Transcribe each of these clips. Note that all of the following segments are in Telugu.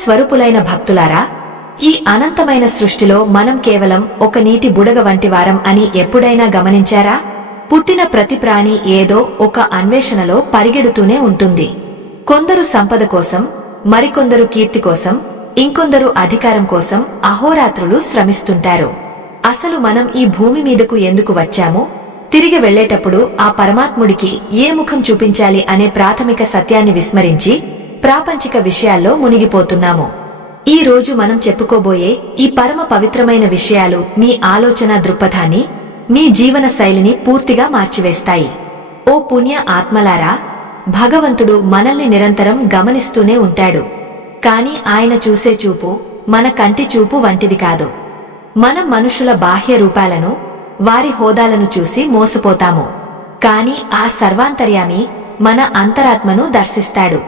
స్వరూపులైన భక్తులారా, ఈ అనంతమైన సృష్టిలో మనం కేవలం ఒక నీటి బుడగ వంటివారం అని ఎప్పుడైనా గమనించారా? పుట్టిన ప్రతి ప్రాణి ఏదో ఒక అన్వేషణలో పరిగెడుతూనే ఉంటుంది. కొందరు సంపద కోసం, మరికొందరు కీర్తి కోసం, ఇంకొందరు అధికారం కోసం అహోరాత్రులు శ్రమిస్తుంటారు. అసలు మనం ఈ భూమి మీదకు ఎందుకు వచ్చాము, తిరిగి వెళ్లేటప్పుడు ఆ పరమాత్ముడికి ఏ ముఖం చూపించాలి అనే ప్రాథమిక సత్యాన్ని విస్మరించి ప్రాపంచిక విషయాల్లో మునిగిపోతున్నాము. ఈ రోజు మనం చెప్పుకోబోయే ఈ పరమ పవిత్రమైన విషయాలు మీ ఆలోచన దృక్పథాన్ని, మీ జీవన శైలిని పూర్తిగా మార్చివేస్తాయి. ఓ పుణ్య ఆత్మలారా, భగవంతుడు మనల్ని నిరంతరం గమనిస్తూనే ఉంటాడు. కాని ఆయన చూసే చూపు మన కంటి చూపు వంటిది కాదు. మనం మనుషుల బాహ్య రూపాలను, వారి హోదాలను చూసి మోసపోతాము. కాని ఆ సర్వాంతర్యామి మన అంతరాత్మను దర్శిస్తాడు.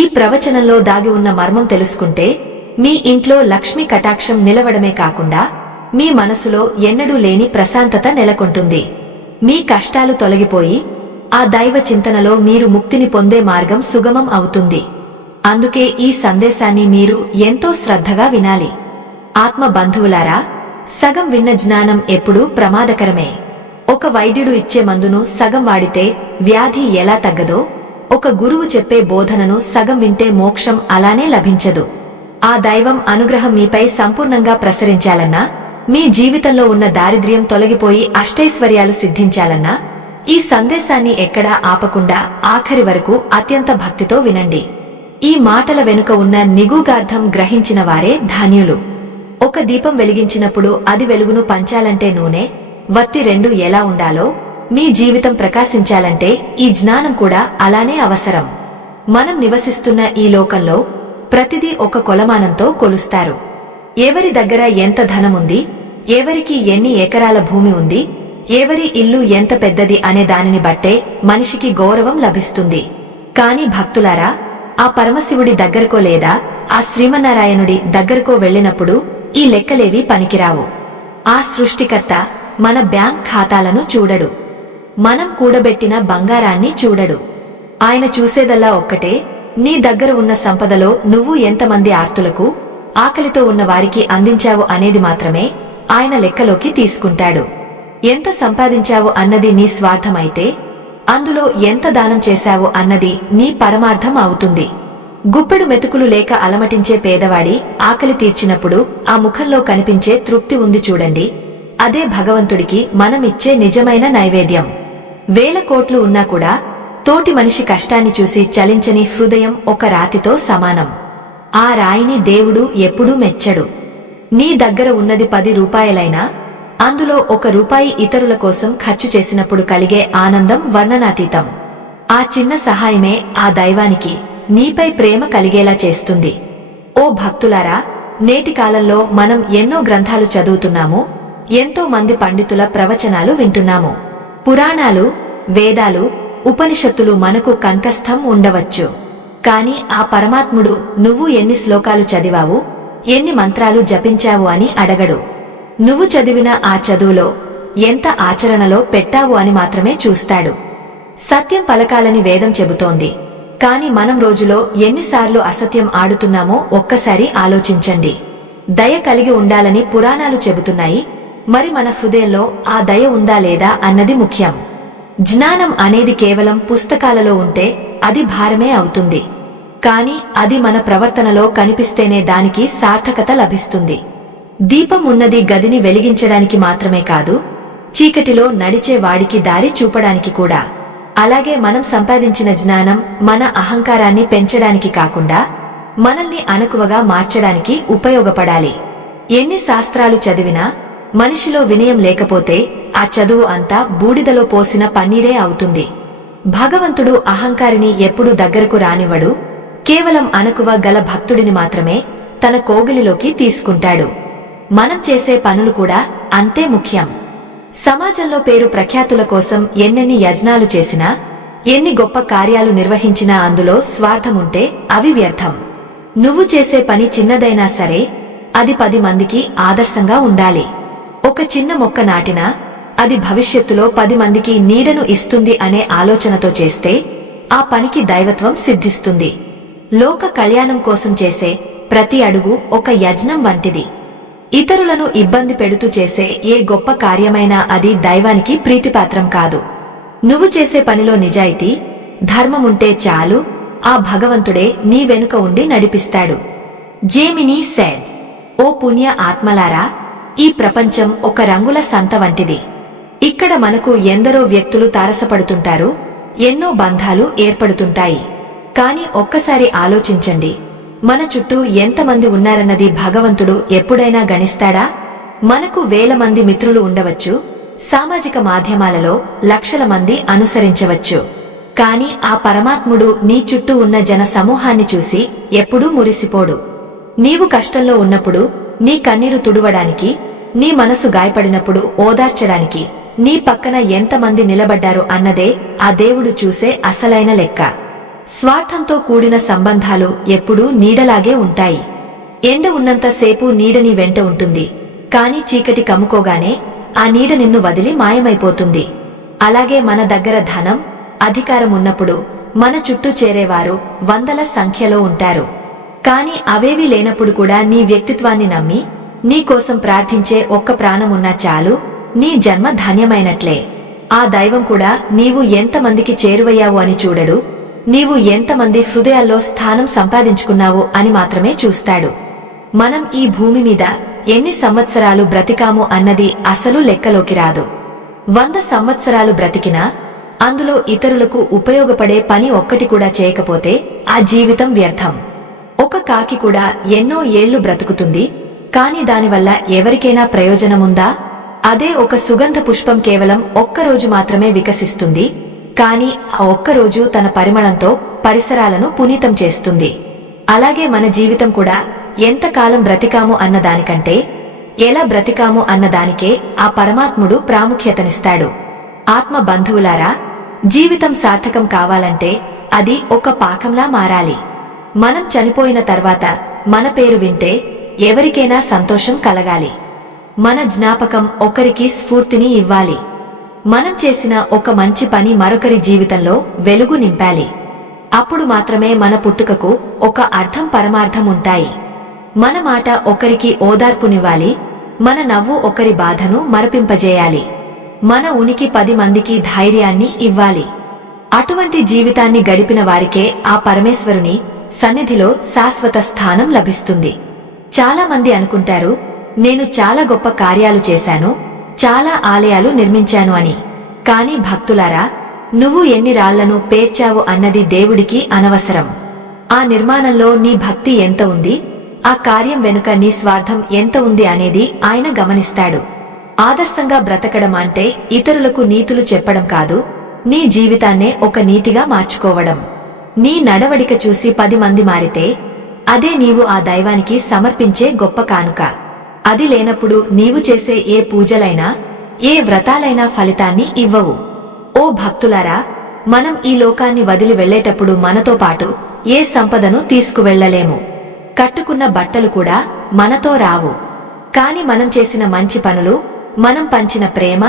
ఈ ప్రవచనంలో దాగి ఉన్న మర్మం తెలుసుకుంటే మీ ఇంట్లో లక్ష్మీ కటాక్షం నిలవడమే కాకుండా మీ మనసులో ఎన్నడూ లేని ప్రశాంతత నెలకొంటుంది. మీ కష్టాలు తొలగిపోయి ఆ దైవ చింతనలో మీరు ముక్తిని పొందే మార్గం సుగమం అవుతుంది. అందుకే ఈ సందేశాన్ని మీరు ఎంతో శ్రద్ధగా వినాలి. ఆత్మ బంధువులారా, సగం విన్న జ్ఞానం ఎప్పుడూ ప్రమాదకరమే. ఒక వైద్యుడు ఇచ్చే మందును సగం వాడితే వ్యాధి ఎలా తగ్గదో, ఒక గురువు చెప్పే బోధనను సగం వింటే మోక్షం అలానే లభించదు. ఆ దైవం అనుగ్రహం మీపై సంపూర్ణంగా ప్రసరించాలన్నా, మీ జీవితంలో ఉన్న దారిద్ర్యం తొలగిపోయి అష్టైశ్వర్యాలు సిద్ధించాలన్నా ఈ సందేశాన్ని ఎక్కడా ఆపకుండా ఆఖరి వరకు అత్యంత భక్తితో వినండి. ఈ మాటల వెనుక ఉన్న నిగూఢార్థం గ్రహించిన వారే ధన్యులు. ఒక దీపం వెలిగించినప్పుడు అది వెలుగును పంచాలంటే నూనె, వత్తి రెండు ఎలా ఉండాలో, మీ జీవితం ప్రకాశించాలంటే ఈ జ్ఞానం కూడా అలానే అవసరం. మనం నివసిస్తున్న ఈ లోకంలో ప్రతిదీ ఒక కొలమానంతో కొలుస్తారు. ఎవరి దగ్గర ఎంత ధనముంది, ఎవరికి ఎన్ని ఎకరాల భూమి ఉంది, ఎవరి ఇల్లు ఎంత పెద్దది అనే దానిని బట్టే మనిషికి గౌరవం లభిస్తుంది. కాని భక్తులారా, ఆ పరమశివుడి దగ్గరకో లేదా ఆ శ్రీమన్నారాయణుడి దగ్గరకో వెళ్లినప్పుడు ఈ లెక్కలేవి పనికిరావు. ఆ సృష్టికర్త మన బ్యాంక్ ఖాతాలను చూడడు, మనం కూడబెట్టిన బంగారాన్ని చూడడు. ఆయన చూసేదల్లా ఒక్కటే, నీ దగ్గర ఉన్న సంపదలో నువ్వు ఎంతమంది ఆర్తులకు, ఆకలితో ఉన్న వారికి అందించావు అనేది మాత్రమే ఆయన లెక్కలోకి తీసుకుంటాడు. ఎంత సంపాదించావు అన్నది నీ స్వార్థమైతే, అందులో ఎంత దానం చేశావు అన్నది నీ పరమార్థం అవుతుంది. గుప్పెడు మెతుకులు లేక అలమటించే పేదవాడి ఆకలి తీర్చినప్పుడు ఆ ముఖంలో కనిపించే తృప్తి ఉంది చూడండి, అదే భగవంతుడికి మనమిచ్చే నిజమైన నైవేద్యం. వేల కోట్లు ఉన్నా కూడా తోటి మనిషి కష్టాన్ని చూసి చలించని హృదయం ఒక రాతితో సమానం. ఆ రాయిని దేవుడు ఎప్పుడూ మెచ్చడు. నీ దగ్గర ఉన్నది 10 రూపాయలైనా అందులో 1 రూపాయి ఇతరుల కోసం ఖర్చు చేసినప్పుడు కలిగే ఆనందం వర్ణనాతీతం. ఆ చిన్న సహాయమే ఆ దైవానికి నీపై ప్రేమ కలిగేలా చేస్తుంది. ఓ భక్తులారా, నేటి కాలంలో మనం ఎన్నో గ్రంథాలు చదువుతున్నాము, ఎంతో మంది పండితుల ప్రవచనాలు వింటున్నాము. పురాణాలు, వేదాలు, ఉపనిషత్తులు మనకు కంఠస్థం ఉండవచ్చు. కాని ఆ పరమాత్ముడు నువ్వు ఎన్ని శ్లోకాలు చదివావు, ఎన్ని మంత్రాలు జపించావు అని అడగడు. నువ్వు చదివిన ఆ చదువులో ఎంత ఆచరణలో పెట్టావు అని మాత్రమే చూస్తాడు. సత్యం పలకాలని వేదం చెబుతోంది. కాని మనం రోజులో ఎన్నిసార్లు అసత్యం ఆడుతున్నామో ఒక్కసారి ఆలోచించండి. దయ కలిగి ఉండాలని పురాణాలు చెబుతున్నాయి, మరి మన హృదయంలో ఆ దయ ఉందా లేదా అన్నది ముఖ్యం. జ్ఞానం అనేది కేవలం పుస్తకాలలో ఉంటే అది భారమే అవుతుంది. కాని అది మన ప్రవర్తనలో కనిపిస్తేనే దానికి సార్థకత లభిస్తుంది. దీపం ఉన్నది గదిని వెలిగించడానికి మాత్రమే కాదు, చీకటిలో నడిచే వాడికి దారి చూపడానికి కూడా. అలాగే మనం సంపాదించిన జ్ఞానం మన అహంకారాన్ని పెంచడానికి కాకుండా మనల్ని అణకువగా మార్చడానికి ఉపయోగపడాలి. ఎన్ని శాస్త్రాలు చదివినా మనిషిలో వినయం లేకపోతే ఆ చదువు అంతా బూడిదలో పోసిన పన్నీరే అవుతుంది. భగవంతుడు అహంకారిని ఎప్పుడూ దగ్గరకు రానివ్వడు, కేవలం అణకువ గల భక్తుడిని మాత్రమే తన కోగిలిలోకి తీసుకుంటాడు. మనం చేసే పనులు కూడా అంతే ముఖ్యం. సమాజంలో పేరు ప్రఖ్యాతుల కోసం ఎన్నెన్ని యజ్ఞాలు చేసినా, ఎన్ని గొప్ప కార్యాలు నిర్వహించినా అందులో స్వార్థముంటే అవి వ్యర్థం. నువ్వు చేసే పని చిన్నదైనా సరే అది 10 మందికి ఆదర్శంగా ఉండాలి. ఒక చిన్న మొక్క నాటినా అది భవిష్యత్తులో 10 మందికి నీడను ఇస్తుంది అనే ఆలోచనతో చేస్తే ఆ పనికి దైవత్వం సిద్ధిస్తుంది. లోక కళ్యాణం కోసం చేసే ప్రతి అడుగు ఒక యజ్ఞం వంటిది. ఇతరులను ఇబ్బంది పెడుతూ చేసే ఏ గొప్ప కార్యమైనా అది దైవానికి ప్రీతిపాత్రం కాదు. నువ్వు చేసే పనిలో నిజాయితీ, ధర్మముంటే చాలు, ఆ భగవంతుడే నీ వెనుక ఉండి నడిపిస్తాడు. జేమినీ సెడ్, ఓ పుణ్య ఆత్మలారా, ఈ ప్రపంచం ఒక రంగుల సంత వంటిది. ఇక్కడ మనకు ఎందరో వ్యక్తులు తారసపడుతుంటారు, ఎన్నో బంధాలు ఏర్పడుతుంటాయి. కాని ఒక్కసారి ఆలోచించండి, మన చుట్టూ ఎంతమంది ఉన్నారన్నది భగవంతుడు ఎప్పుడైనా గణిస్తాడా? మనకు వేల మంది మిత్రులు ఉండవచ్చు, సామాజిక మాధ్యమాలలో లక్షల మంది అనుసరించవచ్చు. కాని ఆ పరమాత్ముడు నీ చుట్టూ ఉన్న జన సమూహాన్ని చూసి ఎప్పుడూ మురిసిపోడు. నీవు కష్టంలో ఉన్నప్పుడు నీ కన్నీరు తుడవడానికి, నీ మనసు గాయపడినప్పుడు ఓదార్చడానికి నీ పక్కన ఎంతమంది నిలబడ్డారు అన్నదే ఆ దేవుడు చూసే అసలైన లెక్క. స్వార్థంతో కూడిన సంబంధాలు ఎప్పుడూ నీడలాగే ఉంటాయి. ఎండ ఉన్నంతసేపు నీడ నీ వెంట ఉంటుంది, కాని చీకటి కమ్ముకోగానే ఆ నీడ నిన్ను వదిలి మాయమైపోతుంది. అలాగే మన దగ్గర ధనం, అధికారం ఉన్నప్పుడు మన చుట్టూ చేరేవారు వందల సంఖ్యలో ఉంటారు. కాని అవేవీ లేనప్పుడు కూడా నీ వ్యక్తిత్వాన్ని నమ్మి నీకోసం ప్రార్థించే ఒక్క ప్రాణమున్నా చాలు, నీ జన్మ ధన్యమైనట్లే. ఆ దైవం కూడా నీవు ఎంతమందికి చేరువయ్యావు అని చూడడు, నీవు ఎంతమంది హృదయాల్లో స్థానం సంపాదించుకున్నావు అని మాత్రమే చూస్తాడు. మనం ఈ భూమి మీద ఎన్ని సంవత్సరాలు బ్రతికాము అన్నది అసలు లెక్కలోకి రాదు. 100 సంవత్సరాలు బ్రతికినా అందులో ఇతరులకు ఉపయోగపడే పని ఒక్కటి కూడా చేయకపోతే ఆ జీవితం వ్యర్థం. ఒక కాకి కూడా ఎన్నో ఏళ్లు బ్రతుకుతుంది, కాని దానివల్ల ఎవరికైనా ప్రయోజనముందా? అదే ఒక సుగంధ పుష్పం కేవలం ఒక్కరోజు మాత్రమే వికసిస్తుంది, కాని ఆ ఒక్కరోజు తన పరిమళంతో పరిసరాలను పునీతం చేస్తుంది. అలాగే మన జీవితం కూడా ఎంతకాలం బ్రతికాము అన్నదానికంటే ఎలా బ్రతికాము అన్నదానికే ఆ పరమాత్ముడు ప్రాముఖ్యతనిస్తాడు. ఆత్మ బంధువులారా, జీవితం సార్థకం కావాలంటే అది ఒక పాకంలా మారాలి. మనం చనిపోయిన తర్వాత మన పేరు వింటే ఎవరికైనా సంతోషం కలగాలి. మన జ్ఞాపకం ఒకరికి స్ఫూర్తిని ఇవ్వాలి. మనం చేసిన ఒక మంచి పని మరొకరి జీవితంలో వెలుగు నింపాలి. అప్పుడు మాత్రమే మన పుట్టుకకు ఒక అర్థం పరమార్థం ఉంటాయి. మన మాట ఒకరికి ఓదార్పునివ్వాలి, మన నవ్వు ఒకరి బాధను మరపింపజేయాలి, మన ఉనికి 10 మందికి ధైర్యాన్ని ఇవ్వాలి. అటువంటి జీవితాన్ని గడిపిన వారికే ఆ పరమేశ్వరుని సన్నిధిలో శాశ్వత స్థానం లభిస్తుంది. చాలా మంది అనుకుంటారు, నేను చాలా గొప్ప కార్యాలు చేశాను, చాలా ఆలయాలు నిర్మించాను అని. కాని భక్తులారా, నువ్వు ఎన్ని రాళ్లను పేర్చావు అన్నది దేవుడికి అనవసరం. ఆ నిర్మాణంలో నీ భక్తి ఎంత ఉంది, ఆ కార్యం వెనుక నీ స్వార్థం ఎంత ఉంది అనేది ఆయన గమనిస్తాడు. ఆదర్శంగా బ్రతకడం అంటే ఇతరులకు నీతులు చెప్పడం కాదు, నీ జీవితాన్నే ఒక నీతిగా మార్చుకోవడం. నీ నడవడిక చూసి 10 మంది మారితే అదే నీవు ఆ దైవానికి సమర్పించే గొప్ప కానుక. అది లేనప్పుడు నీవు చేసే ఏ పూజలైనా ఏ వ్రతాలైనా ఫలితాన్ని ఇవ్వవు. ఓ భక్తులారా, మనం ఈ లోకాన్ని వదిలి వెళ్లేటప్పుడు మనతో పాటు ఏ సంపదను తీసుకువెళ్లలేము. కట్టుకున్న బట్టలు కూడా మనతో రావు. కాని మనం చేసిన మంచి పనులు, మనం పంచిన ప్రేమ,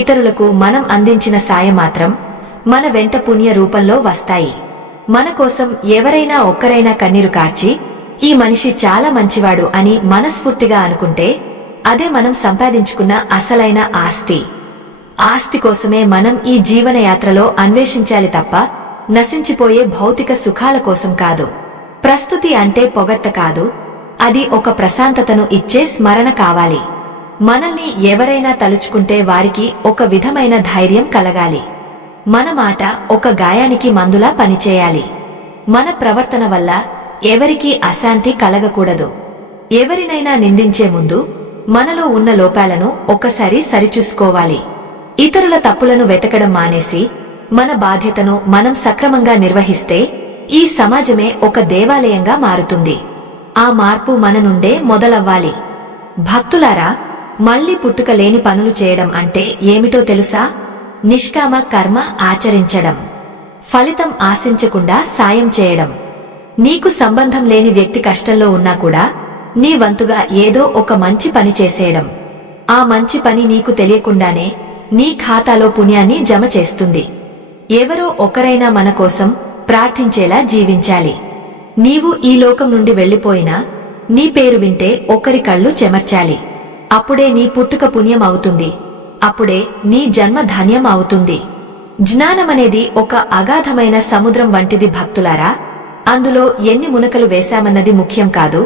ఇతరులకు మనం అందించిన సాయం మాత్రం మన వెంట పుణ్య రూపంలో వస్తాయి. మన కోసం ఎవరైనా ఒక్కరైనా కన్నీరు కార్చి ఈ మనిషి చాలా మంచివాడు అని మనస్ఫూర్తిగా అనుకుంటే అదే మనం సంపాదించుకున్న అసలైన ఆస్తి. ఆస్తి కోసమే మనం ఈ జీవనయాత్రలో అన్వేషించాలి తప్ప నశించిపోయే భౌతిక సుఖాల కోసం కాదు. ప్రస్తుతి అంటే పొగట్ట కాదు, అది ఒక ప్రశాంతతను ఇచ్చే స్మరణ కావాలి. మనల్ని ఎవరైనా తలుచుకుంటే వారికి ఒక విధమైన ధైర్యం కలగాలి. మన మాట ఒక గాయానికి మందులా పనిచేయాలి. మన ప్రవర్తన వల్ల ఎవరికీ అశాంతి కలగకూడదు. ఎవరినైనా నిందించే ముందు మనలో ఉన్న లోపాలను ఒకసారి సరిచూసుకోవాలి. ఇతరుల తప్పులను వెతకడం మానేసి మన బాధ్యతను మనం సక్రమంగా నిర్వహిస్తే ఈ సమాజమే ఒక దేవాలయంగా మారుతుంది. ఆ మార్పు మన నుండే మొదలవ్వాలి. భక్తులారా, మళ్లీ పుట్టుక లేని పనులు చేయడం అంటే ఏమిటో తెలుసా? నిష్కామ కర్మ ఆచరించడం, ఫలితం ఆశించకుండా సాయం చేయడం. నీకు సంబంధం లేని వ్యక్తి కష్టంలో ఉన్నా కూడా నీ వంతుగా ఏదో ఒక మంచి పని చేసేయడం. ఆ మంచి పని నీకు తెలియకుండానే నీ ఖాతాలో పుణ్యాన్ని జమ చేస్తుంది. ఎవరో ఒకరైనా మన కోసం ప్రార్థించేలా జీవించాలి. నీవు ఈ లోకం నుండి వెళ్లిపోయినా నీ పేరు వింటే ఒకరి కళ్ళు చెమర్చాలి. అప్పుడే నీ పుట్టుక పుణ్యం అవుతుంది. అప్పుడే నీ జన్మ ధన్యం అవుతుంది. జ్ఞానమనేది ఒక అగాధమైన సముద్రం వంటిది భక్తులారా. అందులో ఎన్ని మునకలు వేశామన్నది ముఖ్యం కాదు,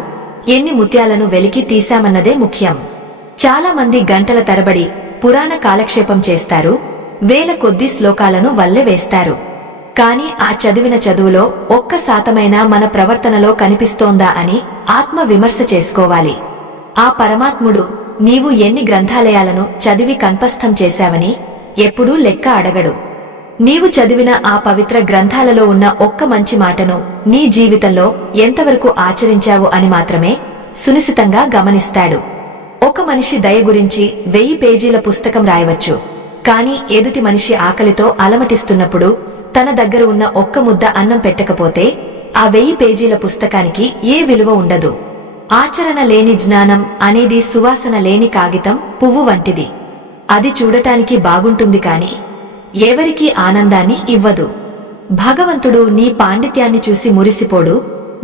ఎన్ని ముత్యాలను వెలికి తీశామన్నదే ముఖ్యం. చాలా మంది గంటల తరబడి పురాణ కాలక్షేపం చేస్తారు, వేల కొద్ది శ్లోకాలను వల్లె వేస్తారు. కాని ఆ చదివిన చదువులో ఒక్క శాతమైనా మన ప్రవర్తనలో కనిపిస్తోందా అని ఆత్మ విమర్శ చేసుకోవాలి. ఆ పరమాత్ముడు నీవు ఎన్ని గ్రంథాలయాలను చదివి కంఠస్థం చేశావని ఎప్పుడూ లెక్క అడగడు. నీవు చదివిన ఆ పవిత్ర గ్రంథాలలో ఉన్న ఒక్క మంచి మాటను నీ జీవితంలో ఎంతవరకు ఆచరించావు అని మాత్రమే సునిశితంగా గమనిస్తాడు. ఒక మనిషి దయ గురించి 1000 పేజీల పుస్తకం రాయవచ్చు, కాని ఎదుటి మనిషి ఆకలితో అలమటిస్తున్నప్పుడు తన దగ్గర ఉన్న ఒక్క ముద్ద అన్నం పెట్టకపోతే ఆ 1000 పేజీల పుస్తకానికి ఏ విలువ ఉండదు. ఆచరణ లేని జ్ఞానం అనేది సువాసన లేని కాగితం పువ్వు వంటిది. అది చూడటానికి బాగుంటుంది కాని ఎవరికీ ఆనందాన్ని ఇవ్వదు. భగవంతుడు నీ పాండిత్యాన్ని చూసి మురిసిపోడు,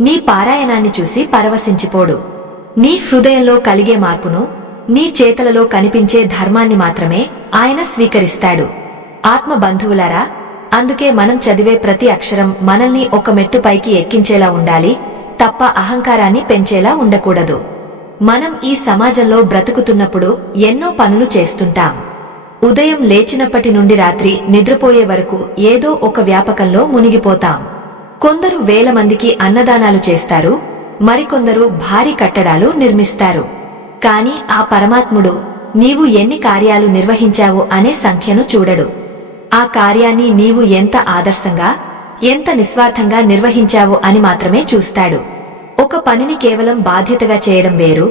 నీ పారాయణాన్ని చూసి పరవశించిపోడు. నీ హృదయంలో కలిగే మార్పును, నీ చేతలలో కనిపించే ధర్మాన్ని మాత్రమే ఆయన స్వీకరిస్తాడు. ఆత్మ బంధువులారా, అందుకే మనం చదివే ప్రతి అక్షరం మనల్ని ఒక మెట్టు పైకి ఎక్కించేలా ఉండాలి తప్ప అహంకారాన్ని పెంచేలా ఉండకూడదు. మనం ఈ సమాజంలో బ్రతుకుతున్నప్పుడు ఎన్నో పనులు చేస్తుంటాం. ఉదయం లేచినప్పటి నుండి రాత్రి నిద్రపోయే వరకు ఏదో ఒక వ్యాపకంలో మునిగిపోతాం. కొందరు వేల మందికి అన్నదానాలు చేస్తారు, మరికొందరు భారీ కట్టడాలు నిర్మిస్తారు. కాని ఆ పరమాత్ముడు నీవు ఎన్ని కార్యాలు నిర్వహించావు అనే సంఖ్యను చూడడు. ఆ కార్యాన్ని నీవు ఎంత ఆదర్శంగా, ఎంత నిస్వార్థంగా నిర్వహించావు అని మాత్రమే చూస్తాడు. ఒక పనిని కేవలం బాధ్యతగా చేయడం వేరు,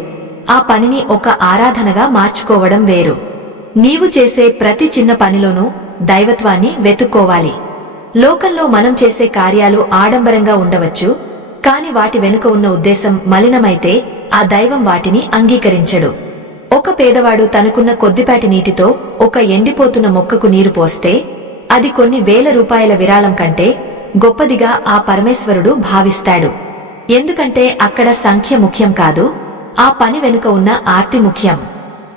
ఆ పనిని ఒక ఆరాధనగా మార్చుకోవడం వేరు. నీవు చేసే ప్రతి చిన్న పనిలోనూ దైవత్వాన్ని వెతుక్కోవాలి. లోకంలో మనం చేసే కార్యాలు ఆడంబరంగా ఉండవచ్చు, కాని వాటి వెనుక ఉన్న ఉద్దేశం మలినమైతే ఆ దైవం వాటిని అంగీకరించడు. ఒక పేదవాడు తనకున్న కొద్దిపాటి నీటితో ఒక ఎండిపోతున్న మొక్కకు నీరు పోస్తే అది కొన్ని వేల రూపాయల విరాళం కంటే గొప్పదిగా ఆ పరమేశ్వరుడు భావిస్తాడు. ఎందుకంటే అక్కడ సంఖ్య ముఖ్యం కాదు, ఆ పని వెనుక ఉన్న ఆర్తి ముఖ్యం.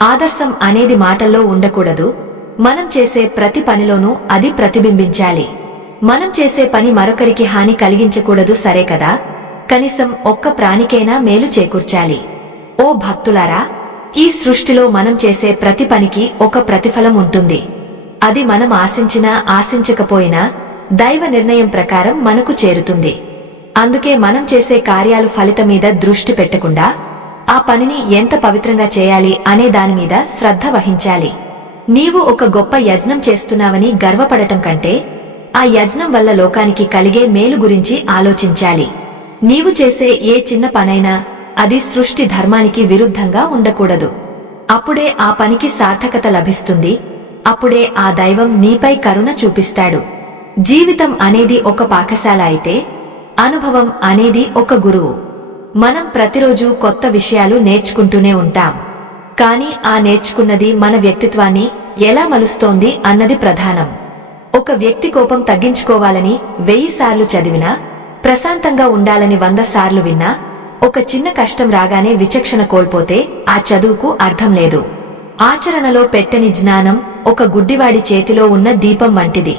ఆదర్శం అనేది మాటల్లో ఉండకూడదు, మనం చేసే ప్రతి పనిలోనూ అది ప్రతిబింబించాలి. మనం చేసే పని మరొకరికి హాని కలిగించకూడదు, సరే కదా? కనీసం ఒక్క ప్రాణికైనా మేలు చేకూర్చాలి. ఓ భక్తులారా, ఈ సృష్టిలో మనం చేసే ప్రతి పనికి ఒక ప్రతిఫలం ఉంటుంది. అది మనం ఆశించినా ఆశించకపోయినా దైవ నిర్ణయం ప్రకారం మనకు చేరుతుంది. అందుకే మనం చేసే కార్యాలు ఫలితం మీద దృష్టి పెట్టకుండా ఆ పనిని ఎంత పవిత్రంగా చేయాలి అనే దానిమీద శ్రద్ధ వహించాలి. నీవు ఒక గొప్ప యజ్ఞం చేస్తున్నావని గర్వపడటం కంటే ఆ యజ్ఞం వల్ల లోకానికి కలిగే మేలు గురించి ఆలోచించాలి. నీవు చేసే ఏ చిన్న పనైనా అది సృష్టి ధర్మానికి విరుద్ధంగా ఉండకూడదు. అప్పుడే ఆ పనికి సార్థకత లభిస్తుంది. అప్పుడే ఆ దైవం నీపై కరుణ చూపిస్తాడు. జీవితం అనేది ఒక పాఠశాల అయితే అనుభవం అనేది ఒక గురువు. మనం ప్రతిరోజు కొత్త విషయాలు నేర్చుకుంటూనే ఉంటాం. కాని ఆ నేర్చుకున్నది మన వ్యక్తిత్వాన్ని ఎలా మలుస్తోంది అన్నది ప్రధానం. ఒక వ్యక్తి కోపం తగ్గించుకోవాలని 1000 సార్లు చదివినా, ప్రశాంతంగా ఉండాలని 100 సార్లు విన్నా, ఒక చిన్న కష్టం రాగానే విచక్షణ కోల్పోతే ఆ చదువుకు అర్థం లేదు. ఆచరణలో పెట్టని జ్ఞానం ఒక గుడ్డివాడి చేతిలో ఉన్న దీపం వంటిది.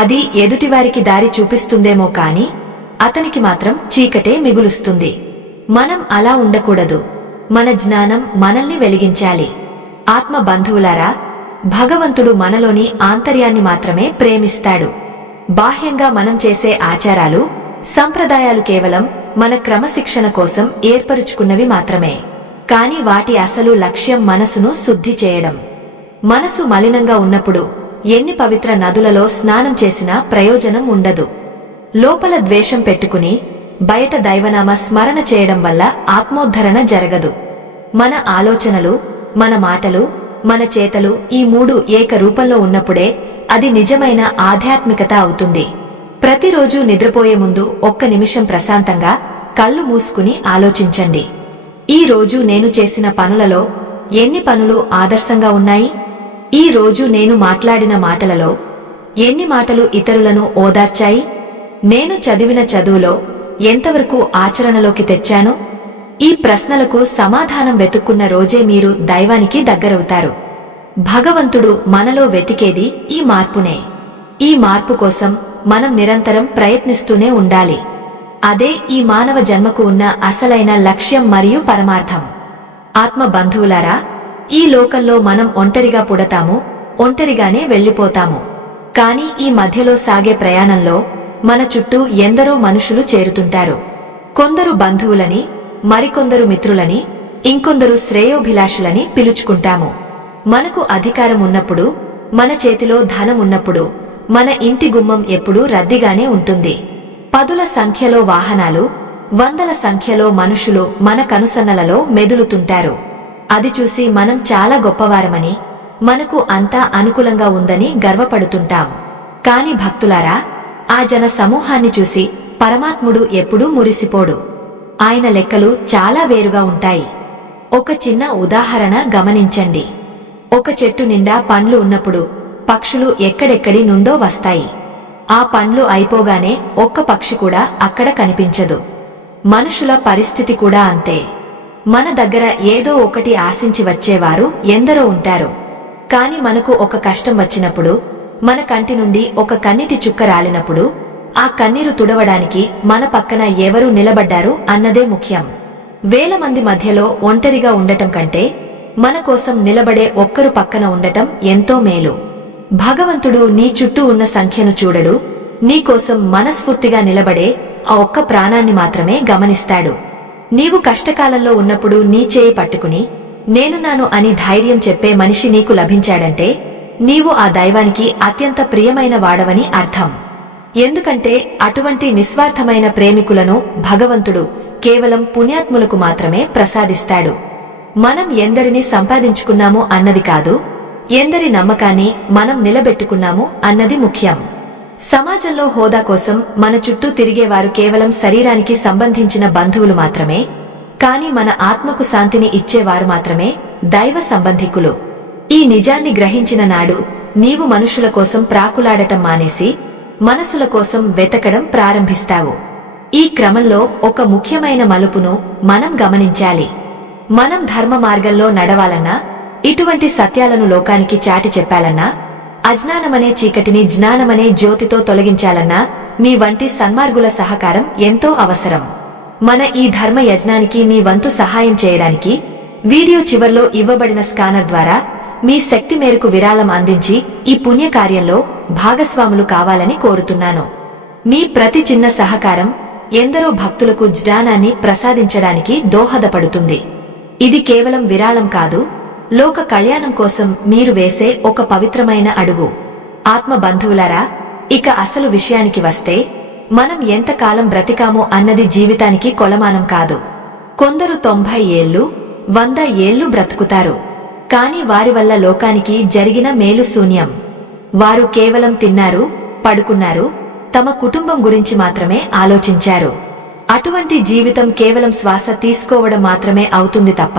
అది ఎదుటివారికి దారి చూపిస్తుందేమో కాని అతనికి మాత్రం చీకటే మిగులుస్తుంది. మనం అలా ఉండకూడదు. మన జ్ఞానం మనల్ని వెలిగించాలి. ఆత్మ బంధువులారా, భగవంతుడు మనలోని ఆంతర్యాన్ని మాత్రమే ప్రేమిస్తాడు. బాహ్యంగా మనం చేసే ఆచారాలు, సంప్రదాయాలు కేవలం మన క్రమశిక్షణ కోసం ఏర్పరుచుకున్నవి మాత్రమే. కాని వాటి అసలు లక్ష్యం మనసును శుద్ధి చేయడం. మనసు మలినంగా ఉన్నప్పుడు ఎన్ని పవిత్ర నదులలో స్నానం చేసినా ప్రయోజనం ఉండదు. లోపల ద్వేషం పెట్టుకుని బయట దైవనామ స్మరణ చేయడం వల్ల ఆత్మోద్ధరణ జరగదు. మన ఆలోచనలు, మన మాటలు, మన చేతలు ఈ 3 ఏక రూపంలో ఉన్నప్పుడే అది నిజమైన ఆధ్యాత్మికత అవుతుంది. ప్రతిరోజు నిద్రపోయే ముందు ఒక్క నిమిషం ప్రశాంతంగా కళ్ళు మూసుకుని ఆలోచించండి. ఈ రోజు నేను చేసిన పనులలో ఎన్ని పనులు ఆదర్శంగా ఉన్నాయి? ఈ రోజు నేను మాట్లాడిన మాటలలో ఎన్ని మాటలు ఇతరులను ఓదార్చాయి? నేను చదివిన చదువులో ఎంతవరకు ఆచరణలోకి తెచ్చాను? ఈ ప్రశ్నలకు సమాధానం వెతుక్కున్న రోజే మీరు దైవానికి దగ్గరవుతారు. భగవంతుడు మనలో వెతికేది ఈ మార్పునే. ఈ మార్పు కోసం మనం నిరంతరం ప్రయత్నిస్తూనే ఉండాలి. అదే ఈ మానవ జన్మకు ఉన్న అసలైన లక్ష్యం మరియు పరమార్థం. ఆత్మ బంధువులారా, ఈ లోకంలో మనం ఒంటరిగా పుడతాము, ఒంటరిగానే వెళ్లిపోతాము. కాని ఈ మధ్యలో సాగే ప్రయాణంలో మన చుట్టూ ఎందరో మనుషులు చేరుతుంటారు. కొందరు బంధువులని, మరికొందరు మిత్రులని, ఇంకొందరు శ్రేయోభిలాషులని పిలుచుకుంటాము. మనకు అధికారం ఉన్నప్పుడు, మన చేతిలో ధనం ఉన్నప్పుడు మన ఇంటి గుమ్మం ఎప్పుడూ రద్దీగానే ఉంటుంది. పదుల సంఖ్యలో వాహనాలు, వందల సంఖ్యలో మనుషులు మన కనుసన్నలలో మెదులుతుంటారు. అది చూసి మనం చాలా గొప్పవారమని, మనకు అంతా అనుకూలంగా ఉందని గర్వపడుతుంటాం. కాని భక్తులారా, ఆ జన సమూహాన్ని చూసి పరమాత్ముడు ఎప్పుడూ మురిసిపోడు. ఆయన లెక్కలు చాలా వేరుగా ఉంటాయి. ఒక చిన్న ఉదాహరణ గమనించండి. ఒక చెట్టు నిండా పండ్లు ఉన్నప్పుడు పక్షులు ఎక్కడెక్కడి నుండో వస్తాయి. ఆ పండ్లు అయిపోగానే ఒక్క పక్షి కూడా అక్కడ కనిపించదు. మనుషుల పరిస్థితి కూడా అంతే. మన దగ్గర ఏదో ఒకటి ఆశించి వచ్చేవారు ఎందరో ఉంటారు. కాని మనకు ఒక కష్టం వచ్చినప్పుడు, మన కంటి నుండి ఒక కన్నీటి చుక్క రాలినప్పుడు ఆ కన్నీరు తుడవడానికి మన పక్కన ఎవరు నిలబడ్డారు అన్నదే ముఖ్యం. వేల మంది మధ్యలో ఒంటరిగా ఉండటం కంటే మన కోసం నిలబడే ఒక్కరు పక్కన ఉండటం ఎంతో మేలు. భగవంతుడు నీ చుట్టూ ఉన్న సంఖ్యను చూడడు, నీకోసం మనస్ఫూర్తిగా నిలబడే ఆ ఒక్క ప్రాణాన్ని మాత్రమే గమనిస్తాడు. నీవు కష్టకాలంలో ఉన్నప్పుడు నీ చేయి పట్టుకుని నేనున్నాను అని ధైర్యం చెప్పే మనిషి నీకు లభించాడంటే నీవు ఆ దైవానికి అత్యంత ప్రియమైన వాడవని అర్థం. ఎందుకంటే అటువంటి నిస్వార్థమైన ప్రేమికులను భగవంతుడు కేవలం పుణ్యాత్ములకు మాత్రమే ప్రసాదిస్తాడు. మనం ఎందరిని సంపాదించుకున్నాము అన్నది కాదు, ఎందరి నమ్మకాన్ని మనం నిలబెట్టుకున్నాము అన్నది ముఖ్యం. సమాజంలో హోదా కోసం మన చుట్టూ తిరిగేవారు కేవలం శరీరానికి సంబంధించిన బంధువులు మాత్రమే. కాని మన ఆత్మకు శాంతిని ఇచ్చేవారు మాత్రమే దైవ సంబంధికులు. ఈ నిజాన్ని గ్రహించిన నాడు నీవు మనుషుల కోసం ప్రాకులాడటం మానేసి మనసుల కోసం వెతకడం ప్రారంభిస్తావు. ఈ క్రమంలో ఒక ముఖ్యమైన మలుపును మనం గమనించాలి. మనం ధర్మ మార్గంలో నడవాలన్నా, ఇటువంటి సత్యాలను లోకానికి చాటి చెప్పాలన్నా, అజ్ఞానమనే చీకటిని జ్ఞానమనే జ్యోతితో తొలగించాలన్నా మీ వంటి సన్మార్గుల సహకారం ఎంతో అవసరం. మన ఈ ధర్మ యజ్ఞానికి మీ వంతు సహాయం చేయడానికి వీడియో చివర్లో ఇవ్వబడిన స్కానర్ ద్వారా మీ శక్తి మేరకు విరాళం అందించి ఈ పుణ్యకార్యంలో భాగస్వాములు కావాలని కోరుతున్నాను. మీ ప్రతి చిన్న సహకారం ఎందరో భక్తులకు జ్ఞానాన్ని ప్రసాదించడానికి దోహదపడుతుంది. ఇది కేవలం విరాళం కాదు, లోక కళ్యాణం కోసం మీరు వేసే ఒక పవిత్రమైన అడుగు. ఆత్మ బంధువులారా, ఇక అసలు విషయానికి వస్తే మనం ఎంతకాలం బ్రతికామో అన్నది జీవితానికి కొలమానం కాదు. కొందరు 90 ఏళ్లు, 100 ఏళ్లు బ్రతుకుతారు. కాని వారి వల్ల లోకానికి జరిగిన మేలు శూన్యం. వారు కేవలం తిన్నారు, పడుకున్నారు, తమ కుటుంబం గురించి మాత్రమే ఆలోచించారు. అటువంటి జీవితం కేవలం శ్వాస తీసుకోవడం మాత్రమే అవుతుంది తప్ప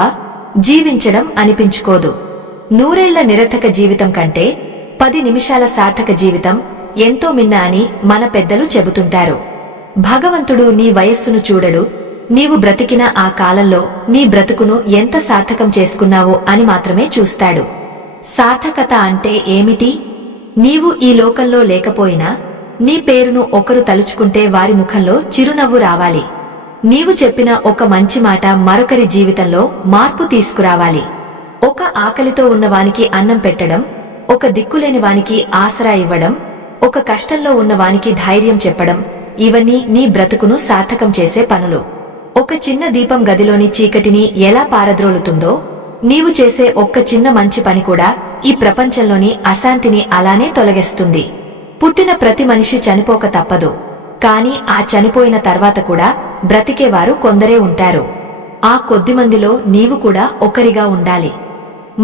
జీవించడం అనిపించుకోదు. 100 ఏళ్ల నిరర్థక జీవితం కంటే 10 నిమిషాల సార్థక జీవితం ఎంతో మిన్న అని మన పెద్దలు చెబుతుంటారు. భగవంతుడు నీ వయస్సును చూడడు, నీవు బ్రతికిన ఆ కాలంలో నీ బ్రతుకును ఎంత సార్థకం చేసుకున్నావో అని మాత్రమే చూస్తాడు. సార్థకత అంటే ఏమిటి? నీవు ఈ లోకంలో లేకపోయినా నీ పేరును ఒకరు తలుచుకుంటే వారి ముఖంలో చిరునవ్వు రావాలి. నీవు చెప్పిన ఒక మంచి మాట మరొకరి జీవితంలో మార్పు తీసుకురావాలి. ఒక ఆకలితో ఉన్నవానికి అన్నం పెట్టడం, ఒక దిక్కులేని వానికి ఆసరా ఇవ్వడం, ఒక కష్టంలో ఉన్నవానికి ధైర్యం చెప్పడం, ఇవన్నీ నీ బ్రతుకును సార్థకం చేసే పనులు. ఒక చిన్న దీపం గదిలోని చీకటిని ఎలా పారద్రోలుతుందో, నీవు చేసే ఒక్క చిన్న మంచి పని కూడా ఈ ప్రపంచంలోని అశాంతిని అలానే తొలగిస్తుంది. పుట్టిన ప్రతి మనిషి చనిపోక తప్పదు. కాని ఆ చనిపోయిన తర్వాత కూడా బ్రతికేవారు కొందరే ఉంటారు. ఆ కొద్దిమందిలో నీవు కూడా ఒకరిగా ఉండాలి.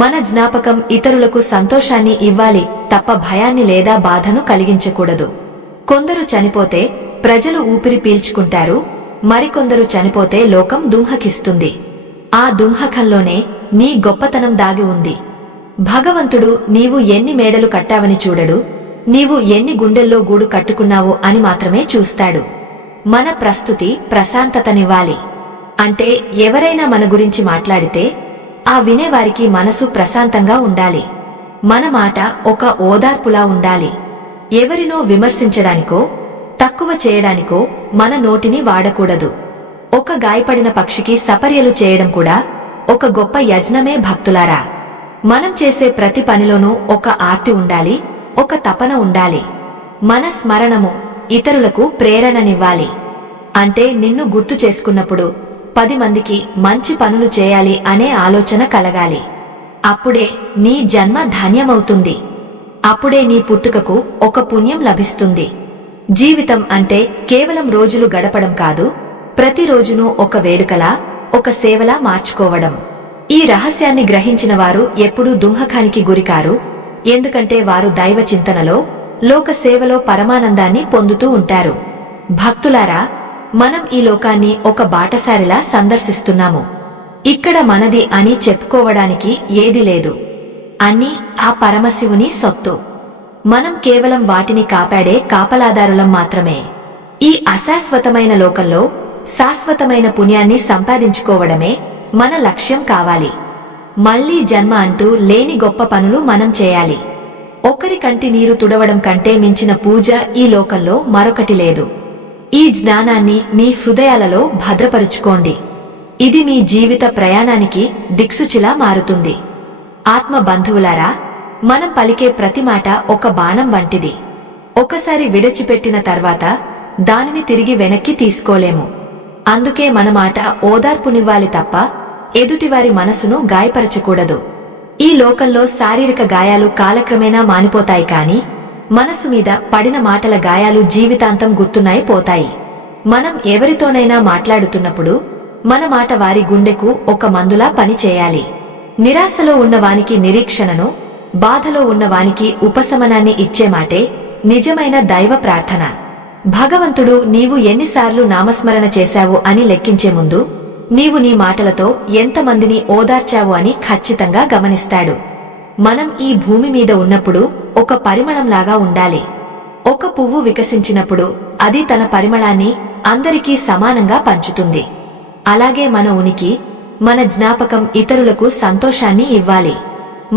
మన జ్ఞాపకం ఇతరులకు సంతోషాన్ని ఇవ్వాలి తప్ప భయాన్ని లేదా బాధను కలిగించకూడదు. కొందరు చనిపోతే ప్రజలు ఊపిరి పీల్చుకుంటారు, మరికొందరు చనిపోతే లోకం దుంహకిస్తుంది. ఆ దుంహకంలోనే నీ గొప్పతనం దాగి ఉంది. భగవంతుడు నీవు ఎన్ని మేడలు కట్టావని చూడడు, నీవు ఎన్ని గుండెల్లో గూడు కట్టుకున్నావో అని మాత్రమే చూస్తాడు. మన ప్రస్తుతి ప్రశాంతతనివ్వాలి. అంటే ఎవరైనా మన గురించి మాట్లాడితే ఆ వినేవారికి మనసు ప్రశాంతంగా ఉండాలి. మన మాట ఒక ఓదార్పులా ఉండాలి. ఎవరినో విమర్శించడానికో తక్కువ చేయడానికో మన నోటిని వాడకూడదు. ఒక గాయపడిన పక్షికి సపర్యలు చేయడం కూడా ఒక గొప్ప యజ్ఞమే భక్తులారా. మనం చేసే ప్రతి పనిలోనూ ఒక ఆర్తి ఉండాలి, ఒక తపన ఉండాలి. మన స్మరణము ఇతరులకు ప్రేరణనివ్వాలి. అంటే నిన్ను గుర్తు చేసుకున్నప్పుడు 10 మందికి మంచి పనులు చేయాలి అనే ఆలోచన కలగాలి. అప్పుడే నీ జన్మ ధన్యమవుతుంది. అప్పుడే నీ పుట్టుకకు ఒక పుణ్యం లభిస్తుంది. జీవితం అంటే కేవలం రోజులు గడపడం కాదు, ప్రతిరోజును ఒక వేడుకలా, ఒక సేవలా మార్చుకోవడం. ఈ రహస్యాన్ని గ్రహించిన వారు ఎప్పుడూ దుంహకానికి గురికారు. ఎందుకంటే వారు దైవ చింతనలో, లోక సేవలో పరమానందాన్ని పొందుతూ ఉంటారు. భక్తులారా, మనం ఈ లోకాన్ని ఒక బాటసారిలా సందర్శిస్తున్నాము. ఇక్కడ మనది అని చెప్పుకోవడానికి ఏదీ లేదు. అన్నీ ఆ పరమశివుని సొత్తు. మనం కేవలం వాటిని కాపాడే కాపలాదారులం మాత్రమే. ఈ అశాశ్వతమైన లోకంలో శాశ్వతమైన పుణ్యాన్ని సంపాదించుకోవడమే మన లక్ష్యం కావాలి. మళ్లీ జన్మ అంటూ లేని గొప్ప పనులు మనం చేయాలి. ఒకరి కంటి నీరు తుడవడం కంటే మించిన పూజ ఈ లోకంలో మరొకటి లేదు. ఈ జ్ఞానాన్ని మీ హృదయాలలో భద్రపరుచుకోండి. ఇది మీ జీవిత ప్రయాణానికి దిక్సూచిలా మారుతుంది. ఆత్మ బంధువులారా, మనం పలికే ప్రతి మాట ఒక బాణం వంటిది. ఒకసారి విడిచిపెట్టిన తర్వాత దానిని తిరిగి వెనక్కి తీసుకోలేము. అందుకే మన మాట ఓదార్పునివ్వాలి తప్ప ఎదుటివారి మనసును గాయపరచకూడదు. ఈ లోకంలో శారీరక గాయాలు కాలక్రమేణా మానిపోతాయి, కాని మనసు మీద పడిన మాటల గాయాలు జీవితాంతం గుర్తున్నాయి పోతాయి. మనం ఎవరితోనైనా మాట్లాడుతున్నప్పుడు మన మాట వారి గుండెకు ఒక మందులా పనిచేయాలి. నిరాశలో ఉన్నవానికి నిరీక్షణను, బాధలో ఉన్నవానికి ఉపశమనాన్ని ఇచ్చే మాటే నిజమైన దైవ ప్రార్థన. భగవంతుడు నీవు ఎన్నిసార్లు నామస్మరణ చేశావు అని లెక్కించే ముందు నీవు నీ మాటలతో ఎంతమందిని ఓదార్చావు అని ఖచ్చితంగా గమనిస్తాడు. మనం ఈ భూమి మీద ఉన్నప్పుడు ఒక పరిమళంలాగా ఉండాలి. ఒక పువ్వు వికసించినప్పుడు అది తన పరిమళాన్ని అందరికీ సమానంగా పంచుతుంది. అలాగే మన ఉనికి, మన జ్ఞాపకం ఇతరులకు సంతోషాన్ని ఇవ్వాలి.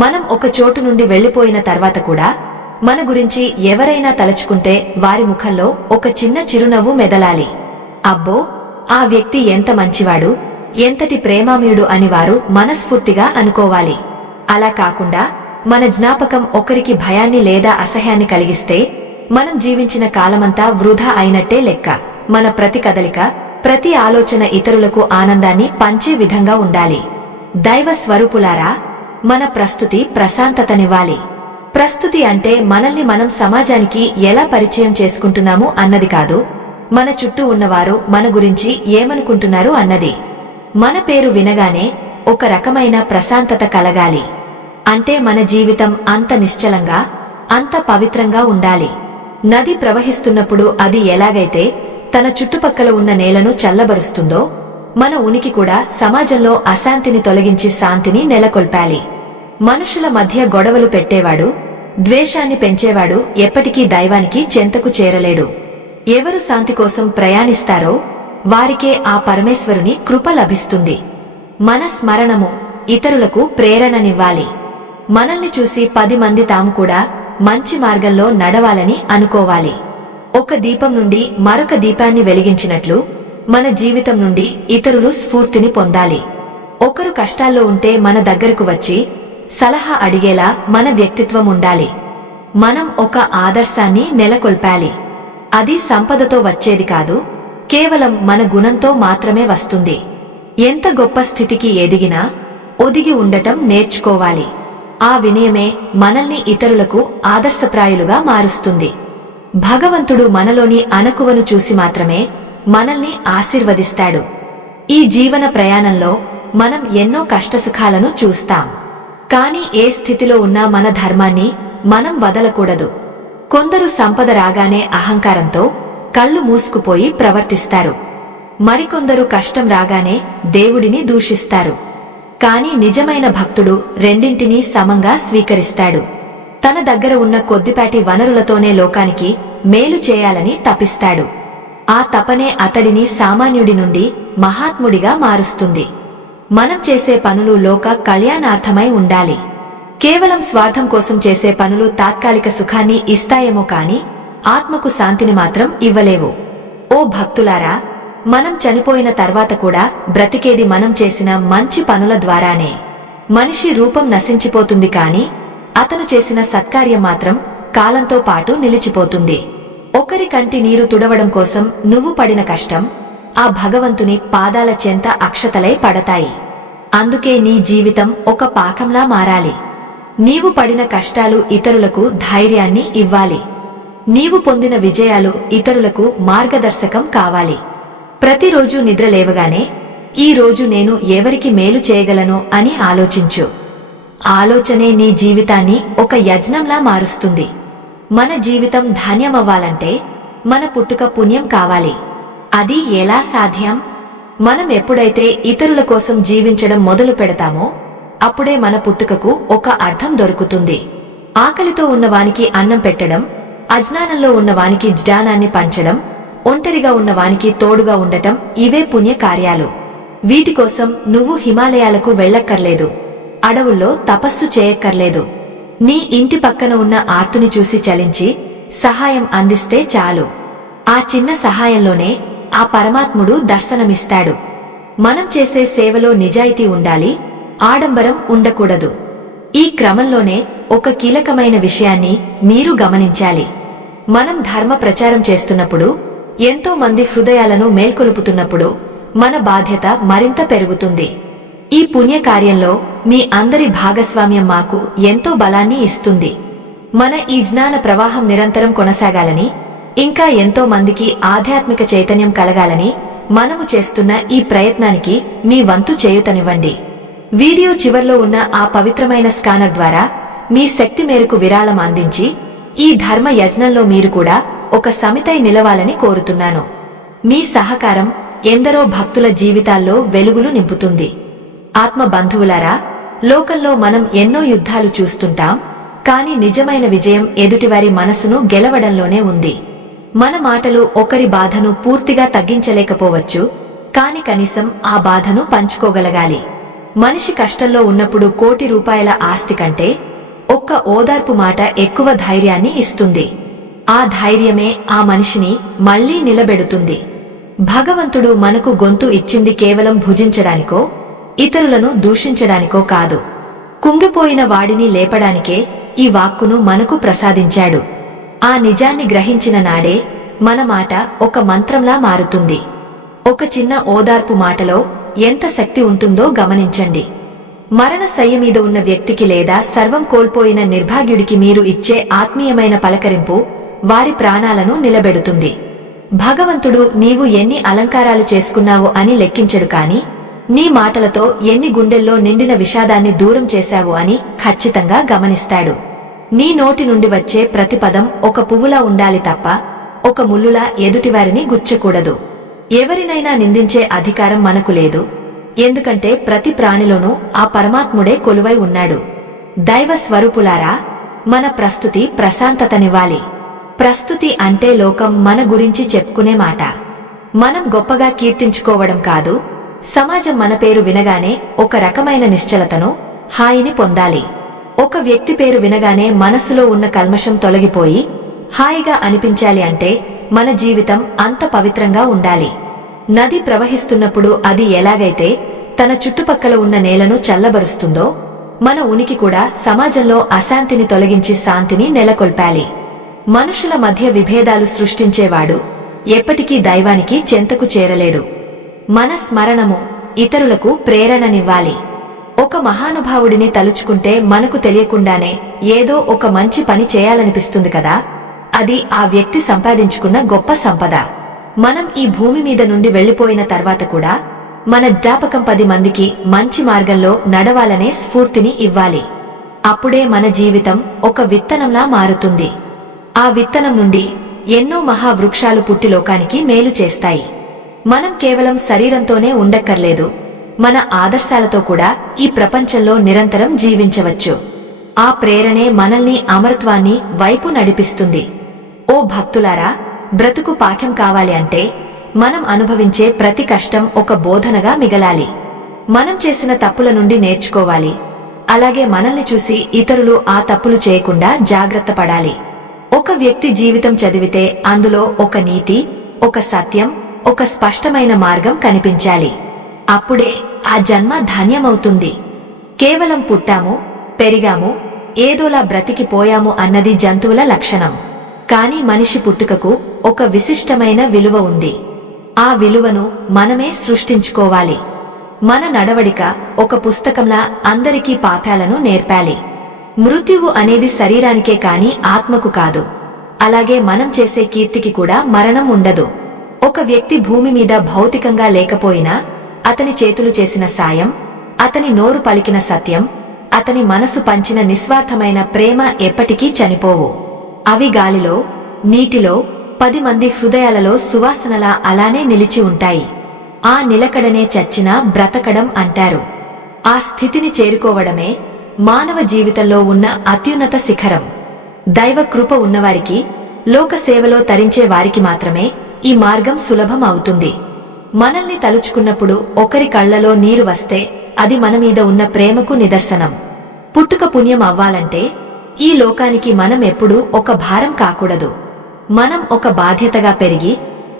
మనం ఒక చోటు నుండి వెళ్లిపోయిన తర్వాత కూడా మన గురించి ఎవరైనా తలుచుకుంటే వారి ముఖంలో ఒక చిన్న చిరునవ్వు మెదలాలి. అబ్బో, ఆ వ్యక్తి ఎంత మంచివాడు, ఎంతటి ప్రేమామయుడు అని వారు మనస్ఫూర్తిగా అనుకోవాలి. అలా కాకుండా మన జ్ఞాపకం ఒకరికి భయాన్ని లేదా అసహ్యాన్ని కలిగిస్తే మనం జీవించిన కాలమంతా వృధా అయినట్టే లెక్క. మన ప్రతి కదలిక, ప్రతి ఆలోచన ఇతరులకు ఆనందాన్ని పంచే విధంగా ఉండాలి. దైవ స్వరూపులారా, మన ప్రస్తుతి ప్రశాంతతనివ్వాలి. ప్రస్తుతి అంటే మనల్ని మనం సమాజానికి ఎలా పరిచయం చేసుకుంటున్నాము అన్నది కాదు, మన చుట్టూ ఉన్నవారు మన గురించి ఏమనుకుంటున్నారు అన్నది. మన పేరు వినగానే ఒక రకమైన ప్రశాంతత కలగాలి. అంటే మన జీవితం అంత నిశ్చలంగా, అంత పవిత్రంగా ఉండాలి. నది ప్రవహిస్తున్నప్పుడు అది ఎలాగైతే తన చుట్టుపక్కల ఉన్న నేలను చల్లబరుస్తుందో, మన ఉనికి కూడా సమాజంలో అశాంతిని తొలగించి శాంతిని నెలకొల్పాలి. మనుషుల మధ్య గొడవలు పెట్టేవాడు, ద్వేషాన్ని పెంచేవాడు ఎప్పటికీ దైవానికి చెంతకు చేరలేడు. ఎవరు శాంతి కోసం ప్రయాణిస్తారో వారికే ఆ పరమేశ్వరుని కృప లభిస్తుంది. మన స్మరణము ఇతరులకు ప్రేరణనివ్వాలి. మనల్ని చూసి 10 మంది తాము కూడా మంచి మార్గంలో నడవాలని అనుకోవాలి. ఒక దీపం నుండి మరొక దీపాన్ని వెలిగించినట్లు మన జీవితం నుండి ఇతరులు స్ఫూర్తిని పొందాలి. ఒకరు కష్టాల్లో ఉంటే మన దగ్గరకు వచ్చి సలహా అడిగేలా మన వ్యక్తిత్వం ఉండాలి. మనం ఒక ఆదర్శాన్ని నెలకొల్పాలి. అది సంపదతో వచ్చేది కాదు, కేవలం మన గుణంతో మాత్రమే వస్తుంది. ఎంత గొప్ప స్థితికి ఎదిగినా ఒదిగి ఉండటం నేర్చుకోవాలి. ఆ వినయమే మనల్ని ఇతరులకు ఆదర్శప్రాయులుగా మారుస్తుంది. భగవంతుడు మనలోని అణకువను చూసి మాత్రమే మనల్ని ఆశీర్వదిస్తాడు. ఈ జీవన ప్రయాణంలో మనం ఎన్నో కష్టసుఖాలను చూస్తాం. కాని ఏ స్థితిలో ఉన్నా మన ధర్మాన్ని మనం వదలకూడదు. కొందరు సంపద రాగానే అహంకారంతో కళ్ళు మూసుకుపోయి ప్రవర్తిస్తారు. మరికొందరు కష్టం రాగానే దేవుడిని దూషిస్తారు. కాని నిజమైన భక్తుడు రెండింటినీ సమంగా స్వీకరిస్తాడు. తన దగ్గర ఉన్న కొద్దిపాటి వనరులతోనే లోకానికి మేలు చేయాలని తపిస్తాడు. ఆ తపనే అతడిని సామాన్యుడి నుండి మహాత్ముడిగా మారుస్తుంది. మనం చేసే పనులు లోక కళ్యాణార్థమై ఉండాలి. కేవలం స్వార్థం కోసం చేసే పనులు తాత్కాలిక సుఖాన్ని ఇస్తాయేమో కాని ఆత్మకు శాంతిని మాత్రం ఇవ్వలేవు. ఓ భక్తులారా, మనం చనిపోయిన తర్వాత కూడా బ్రతికేది మనం చేసిన మంచి పనుల ద్వారానే. మనిషి రూపం నశించిపోతుంది కాని అతను చేసిన సత్కార్యం మాత్రం కాలంతో పాటు నిలిచిపోతుంది. ఒకరి కంటి నీరు తుడవడం కోసం నువ్వు పడిన కష్టం ఆ భగవంతుని పాదాల చెంత అక్షతలై పడతాయి. అందుకే నీ జీవితం ఒక పాకంలా మారాలి. నీవు పడిన కష్టాలు ఇతరులకు ధైర్యాన్ని ఇవ్వాలి. నీవు పొందిన విజయాలు ఇతరులకు మార్గదర్శకం కావాలి. ప్రతిరోజు నిద్రలేవగానే ఈ రోజు నేను ఎవరికి మేలు చేయగలను అని ఆలోచించు. ఆలోచనే నీ జీవితాన్ని ఒక యజ్ఞంలా మారుస్తుంది. మన జీవితం ధన్యమవ్వాలంటే మన పుట్టుక పుణ్యం కావాలి. అది ఎలా సాధ్యం? మనం ఎప్పుడైతే ఇతరుల కోసం జీవించడం మొదలు పెడతామో అప్పుడే మన పుట్టుకకు ఒక అర్థం దొరుకుతుంది. ఆకలితో ఉన్నవానికి అన్నం పెట్టడం, అజ్ఞానంలో ఉన్నవానికి జ్ఞానాన్ని పంచడం, ఒంటరిగా ఉన్నవానికి తోడుగా ఉండటం ఇవే పుణ్యకార్యాలు. వీటికోసం నువ్వు హిమాలయాలకు వెళ్ళక్కర్లేదు, అడవుల్లో తపస్సు చేయక్కర్లేదు. నీ ఇంటి పక్కన ఉన్న ఆర్తుని చూసి చలించి సహాయం అందిస్తే చాలు. ఆ చిన్న సహాయంలోనే ఆ పరమాత్ముడు దర్శనమిస్తాడు. మనం చేసే సేవలో నిజాయితీ ఉండాలి, ఆడంబరం ఉండకూడదు. ఈ క్రమంలోనే ఒక కీలకమైన విషయాన్ని మీరు గమనించాలి. మనం ధర్మ ప్రచారం చేస్తున్నప్పుడు, ఎంతో మంది హృదయాలను మేల్కొలుపుతున్నప్పుడు మన బాధ్యత మరింత పెరుగుతుంది. ఈ పుణ్యకార్యంలో మీ అందరి భాగస్వామ్యం మాకు ఎంతో బలాన్ని ఇస్తుంది. మన ఈ జ్ఞాన ప్రవాహం నిరంతరం కొనసాగాలని, ఇంకా ఎంతో మందికి ఆధ్యాత్మిక చైతన్యం కలగాలని మనము చేస్తున్న ఈ ప్రయత్నానికి మీ వంతు చేయూతనివ్వండి. వీడియో చివర్లో ఉన్న ఆ పవిత్రమైన స్కానర్ ద్వారా మీ శక్తి మేరకు విరాళం అందించి ఈ ధర్మ యజ్ఞంలో మీరు కూడా ఒక సమితై నిలవాలని కోరుతున్నాను. మీ సహకారం ఎందరో భక్తుల జీవితాల్లో వెలుగులు నింపుతుంది. ఆత్మ బంధువులారా, లోకంలో మనం ఎన్నో యుద్ధాలు చూస్తుంటాం, కాని నిజమైన విజయం ఎదుటివారి మనసును గెలవడంలోనే ఉంది. మన మాటలు ఒకరి బాధను పూర్తిగా తగ్గించలేకపోవచ్చు, కాని కనీసం ఆ బాధను పంచుకోగలగాలి. మనిషి కష్టంలో ఉన్నప్పుడు కోటి రూపాయల ఆస్తి కంటే ఒక్క ఓదార్పు మాట ఎక్కువ ధైర్యాన్ని ఇస్తుంది. ఆ ధైర్యమే ఆ మనిషిని మళ్లీ నిలబెడుతుంది. భగవంతుడు మనకు గొంతు ఇచ్చింది కేవలం భుజించడానికో, ఇతరులను దూషించడానికో కాదు. కుంగిపోయిన వాడిని లేపడానికే ఈ వాక్కును మనకు ప్రసాదించాడు. ఆ నిజాన్ని గ్రహించిన నాడే మన మాట ఒక మంత్రంలా మారుతుంది. ఒక చిన్న ఓదార్పు మాటలో ఎంత శక్తి ఉంటుందో గమనించండి. మరణశయ్య మీద ఉన్న వ్యక్తికి లేదా సర్వం కోల్పోయిన నిర్భాగ్యుడికి మీరు ఇచ్చే ఆత్మీయమైన పలకరింపు వారి ప్రాణాలను నిలబెడుతుంది. భగవంతుడు నీవు ఎన్ని అలంకారాలు చేసుకున్నావో అని లెక్కించడు కాని నీ మాటలతో ఎన్ని గుండెల్లో నిండిన విషాదాన్ని దూరం చేశావు అని ఖచ్చితంగా గమనిస్తాడు. నీ నోటి నుండి వచ్చే ప్రతి పదం ఒక పువ్వులా ఉండాలి తప్ప ఒక ముల్లులా ఎదుటివారిని గుచ్చకూడదు. ఎవరినైనా నిందించే అధికారం మనకు లేదు, ఎందుకంటే ప్రతి ప్రాణిలోనూ ఆ పరమాత్ముడే కొలువై ఉన్నాడు. దైవ స్వరూపులారా, మన ప్రస్తుతి ప్రశాంతతనివ్వాలి. ప్రస్తుతి అంటే లోకం మన గురించి చెప్పుకునే మాట. మనం గొప్పగా కీర్తించుకోవడం కాదు, సమాజం మన పేరు వినగానే ఒక రకమైన నిశ్చలతను, హాయిని పొందాలి. ఒక వ్యక్తి పేరు వినగానే మనస్సులో ఉన్న కల్మషం తొలగిపోయి హాయిగా అనిపించాలి అంటే మన జీవితం అంత పవిత్రంగా ఉండాలి. నది ప్రవహిస్తున్నప్పుడు అది ఎలాగైతే తన చుట్టుపక్కల ఉన్న నేలను చల్లబరుస్తుందో, మన ఉనికి కూడా సమాజంలో అశాంతిని తొలగించి శాంతిని నెలకొల్పాలి. మనుషుల మధ్య విభేదాలు సృష్టించేవాడు ఎప్పటికీ దైవానికి చెంతకు చేరలేడు. మన స్మరణము ఇతరులకు ప్రేరణనివ్వాలి. ఒక మహానుభావుడిని తలుచుకుంటే మనకు తెలియకుండానే ఏదో ఒక మంచి పని చేయాలనిపిస్తుంది కదా, అది ఆ వ్యక్తి సంపాదించుకున్న గొప్ప సంపద. మనం ఈ భూమి మీద నుండి వెళ్లిపోయిన తర్వాత కూడా మన జ్ఞాపకం 10 మందికి మంచి మార్గంలో నడవాలనే స్ఫూర్తిని ఇవ్వాలి. అప్పుడే మన జీవితం ఒక విత్తనంలా మారుతుంది. ఆ విత్తనం నుండి ఎన్నో మహావృక్షాలు పుట్టి లోకానికి మేలు చేస్తాయి. మనం కేవలం శరీరంతోనే ఉండక్కర్లేదు, మన ఆదర్శాలతో కూడా ఈ ప్రపంచంలో నిరంతరం జీవించవచ్చు. ఆ ప్రేరణే మనల్ని అమరత్వాన్ని వైపు నడిపిస్తుంది. ఓ భక్తులారా, బ్రతుకు పాఠ్యం కావాలి అంటే మనం అనుభవించే ప్రతి కష్టం ఒక బోధనగా మిగలాలి. మనం చేసిన తప్పుల నుండి నేర్చుకోవాలి. అలాగే మనల్ని చూసి ఇతరులు ఆ తప్పులు చేయకుండా జాగ్రత్త పడాలి. ఒక వ్యక్తి జీవితం చదివితే అందులో ఒక నీతి, ఒక సత్యం, ఒక స్పష్టమైన మార్గం కనిపించాలి. అప్పుడే ఆ జన్మ ధన్యమవుతుంది. కేవలం పుట్టాము, పెరిగాము, ఏదోలా బ్రతికిపోయాము అన్నది జంతువుల లక్షణం. కాని మనిషి పుట్టుకకు ఒక విశిష్టమైన విలువ ఉంది. ఆ విలువను మనమే సృష్టించుకోవాలి. మన నడవడిక ఒక పుస్తకంలా అందరికీ పాఠాలను నేర్పాలి. మృత్యువు అనేది శరీరానికే కాని ఆత్మకు కాదు. అలాగే మనం చేసే కీర్తికి కూడా మరణం ఉండదు. ఒక వ్యక్తి భూమి మీద భౌతికంగా లేకపోయినా అతని చేతులు చేసిన సాయం, అతని నోరు పలికిన సత్యం, అతని మనసు పంచిన నిస్వార్థమైన ప్రేమ ఎప్పటికీ చనిపోవు. అవి గాలిలో, నీటిలో, 10 మంది హృదయాలలో సువాసనలా అలానే నిలిచి ఉంటాయి. ఆ నిలకడనే చచ్చినా బ్రతకడం అంటారు. ఆ స్థితిని చేరుకోవడమే మానవ జీవితంలో ఉన్న అత్యున్నత శిఖరం. దైవ కృప ఉన్నవారికి, లోక సేవలో తరించే వారికి మాత్రమే ఈ మార్గం సులభం అవుతుంది. మనల్ని తలుచుకున్నప్పుడు ఒకరి కళ్లలో నీరు వస్తే అది మనమీద ఉన్న ప్రేమకు నిదర్శనం. పుట్టుక పుణ్యం అవ్వాలంటే ఈ లోకానికి మనం ఎప్పుడూ ఒక భారం కాకూడదు. మనం ఒక బాధ్యతగా పెరిగి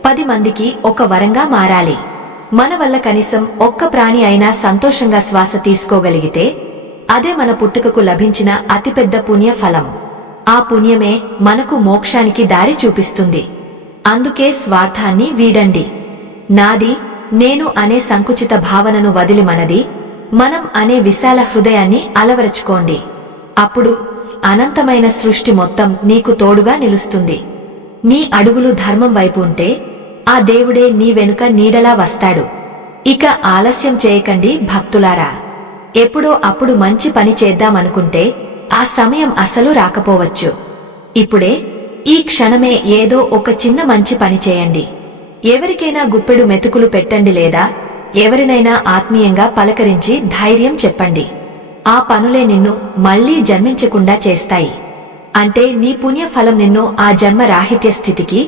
10 మందికి ఒక వరంగా మారాలి. మన వల్ల కనీసం ఒక్క ప్రాణి అయినా సంతోషంగా శ్వాస తీసుకోగలిగితే అదే మన పుట్టుకకు లభించిన అతిపెద్ద పుణ్య ఫలం. ఆ పుణ్యమే మనకు మోక్షానికి దారి చూపిస్తుంది. అందుకే స్వార్థాన్ని వీడండి. నాది, నేను అనే సంకుచిత భావనను వదిలి మనది, మనం అనే విశాల హృదయాన్ని అలవరచుకోండి. అప్పుడు అనంతమైన సృష్టి మొత్తం నీకు తోడుగా నిలుస్తుంది. నీ అడుగులు ధర్మం వైపు ఉంటే ఆ దేవుడే నీ వెనుక నీడలా వస్తాడు. ఇక ఆలస్యం చేయకండి భక్తులారా. ఎప్పుడో అప్పుడు మంచి పని చేద్దామనుకుంటే ఆ సమయం అసలు రాకపోవచ్చు. ఇప్పుడే, ఈ క్షణమే ఏదో ఒక చిన్న మంచి పని చేయండి. ఎవరికైనా గుప్పెడు మెతుకులు పెట్టండి, లేదా ఎవరినైనా ఆత్మీయంగా పలకరించి ధైర్యం చెప్పండి. ఆ పనులే నిన్ను మళ్లీ జన్మించకుండా చేస్తాయి. అంటే నీ పుణ్యఫలం నిన్ను ఆ జన్మ రాహిత్య స్థితికి,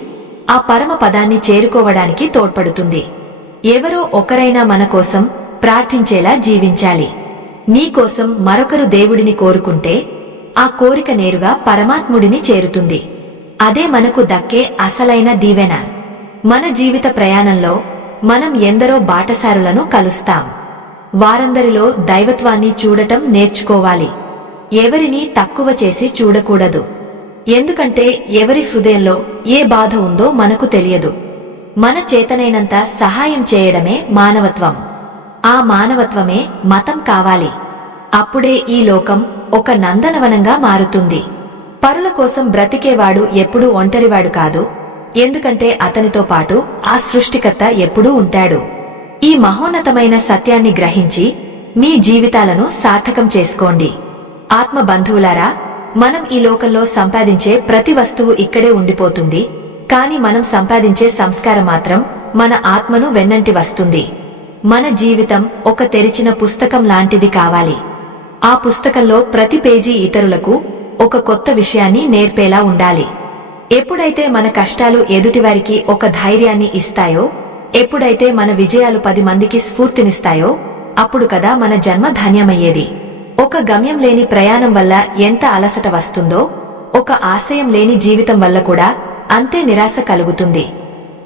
ఆ పరమ పదాన్ని చేరుకోవడానికి తోడ్పడుతుంది. ఎవరో ఒకరైనా మన కోసం ప్రార్థించేలా జీవించాలి. నీకోసం మరొకరు దేవుడిని కోరుకుంటే ఆ కోరిక నేరుగా పరమాత్ముడిని చేరుతుంది. అదే మనకు దక్కే అసలైన దీవెన. మన జీవిత ప్రయాణంలో మనం ఎందరో బాటసారులను కలుస్తాం. వారందరిలో దైవత్వాన్ని చూడటం నేర్చుకోవాలి. ఎవరినీ తక్కువ చేసి చూడకూడదు. ఎందుకంటే ఎవరి హృదయంలో ఏ బాధ ఉందో మనకు తెలియదు. మన చేతనైనంత సహాయం చేయడమే మానవత్వం. ఆ మానవత్వమే మతం కావాలి. అప్పుడే ఈ లోకం ఒక నందనవనంగా మారుతుంది. పరుల కోసం బ్రతికేవాడు ఎప్పుడూ ఒంటరివాడు కాదు. ఎందుకంటే అతనితో పాటు ఆ సృష్టికర్త ఎప్పుడూ ఉంటాడు. ఈ మహోన్నతమైన సత్యాన్ని గ్రహించి మీ జీవితాలను సార్థకం చేసుకోండి. ఆత్మ బంధువులారా, మనం ఈ లోకంలో సంపాదించే ప్రతి వస్తువు ఇక్కడే ఉండిపోతుంది. కాని మనం సంపాదించే సంస్కారం మాత్రం మన ఆత్మను వెన్నంటి వస్తుంది. మన జీవితం ఒక తెరిచిన పుస్తకం లాంటిది కావాలి. ఆ పుస్తకంలో ప్రతి పేజీ ఇతరులకు ఒక కొత్త విషయాన్ని నేర్పేలా ఉండాలి. ఎప్పుడైతే మన కష్టాలు ఎదుటివారికి ఒక ధైర్యాన్ని ఇస్తాయో, ఎప్పుడైతే మన విజయాలు 10 మందికి స్ఫూర్తినిస్తాయో, అప్పుడు కదా మన జన్మ ధన్యమయ్యేది. ఒక గమ్యం లేని ప్రయాణం వల్ల ఎంత అలసట వస్తుందో, ఒక ఆశయం లేని జీవితం వల్ల కూడా అంతే నిరాశ కలుగుతుంది.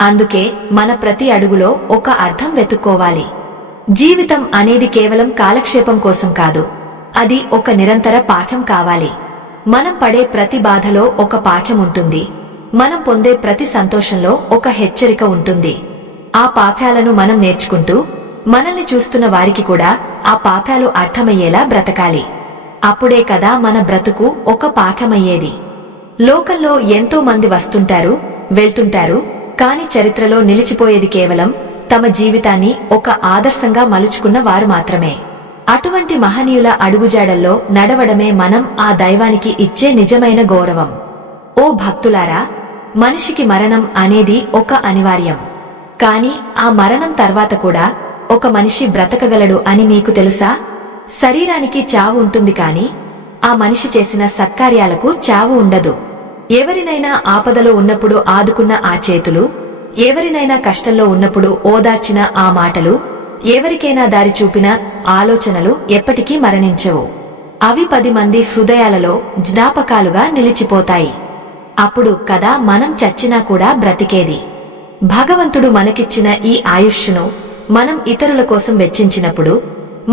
అందుకే మన ప్రతి అడుగులో ఒక అర్థం వెతుక్కోవాలి. జీవితం అనేది కేవలం కాలక్షేపం కోసం కాదు. అది ఒక నిరంతర పాఠం కావాలి. మనం పడే ప్రతి బాధలో ఒక పాఠం ఉంటుంది. మనం పొందే ప్రతి సంతోషంలో ఒక హెచ్చరిక ఉంటుంది. ఆ పాఠాలను మనం నేర్చుకుంటూ మనల్ని చూస్తున్న వారికి కూడా ఆ పాఠాలు అర్థమయ్యేలా బ్రతకాలి. అప్పుడే కదా మన బ్రతుకు ఒక పాఠమయ్యేది. లోకంలో ఎంతో మంది వస్తుంటారు, వెళ్తుంటారు. కాని చరిత్రలో నిలిచిపోయేది కేవలం తమ జీవితాన్ని ఒక ఆదర్శంగా మలుచుకున్న వారు మాత్రమే. అటువంటి మహనీయుల అడుగుజాడల్లో నడవడమే మనం ఆ దైవానికి ఇచ్చే నిజమైన గౌరవం. ఓ భక్తులారా, మనిషికి మరణం అనేది ఒక అనివార్యం. కాని ఆ మరణం తర్వాత కూడా ఒక మనిషి బ్రతకగలడు అని మీకు తెలుసా? శరీరానికి చావు ఉంటుంది, కాని ఆ మనిషి చేసిన సత్కార్యాలకు చావు ఉండదు. ఎవరినైనా ఆపదలో ఉన్నప్పుడు ఆదుకున్న ఆ చేతులు, ఎవరినైనా కష్టంలో ఉన్నప్పుడు ఓదార్చిన ఆ మాటలు, ఎవరికైనా దారి చూపిన ఆలోచనలు ఎప్పటికీ మరణించవు. అవి 10 మంది హృదయాలలో జ్ఞాపకాలుగా నిలిచిపోతాయి. అప్పుడు కదా మనం చచ్చినా కూడా బ్రతికేది. భగవంతుడు మనకిచ్చిన ఈ ఆయుష్ను మనం ఇతరుల కోసం వెచ్చించినప్పుడు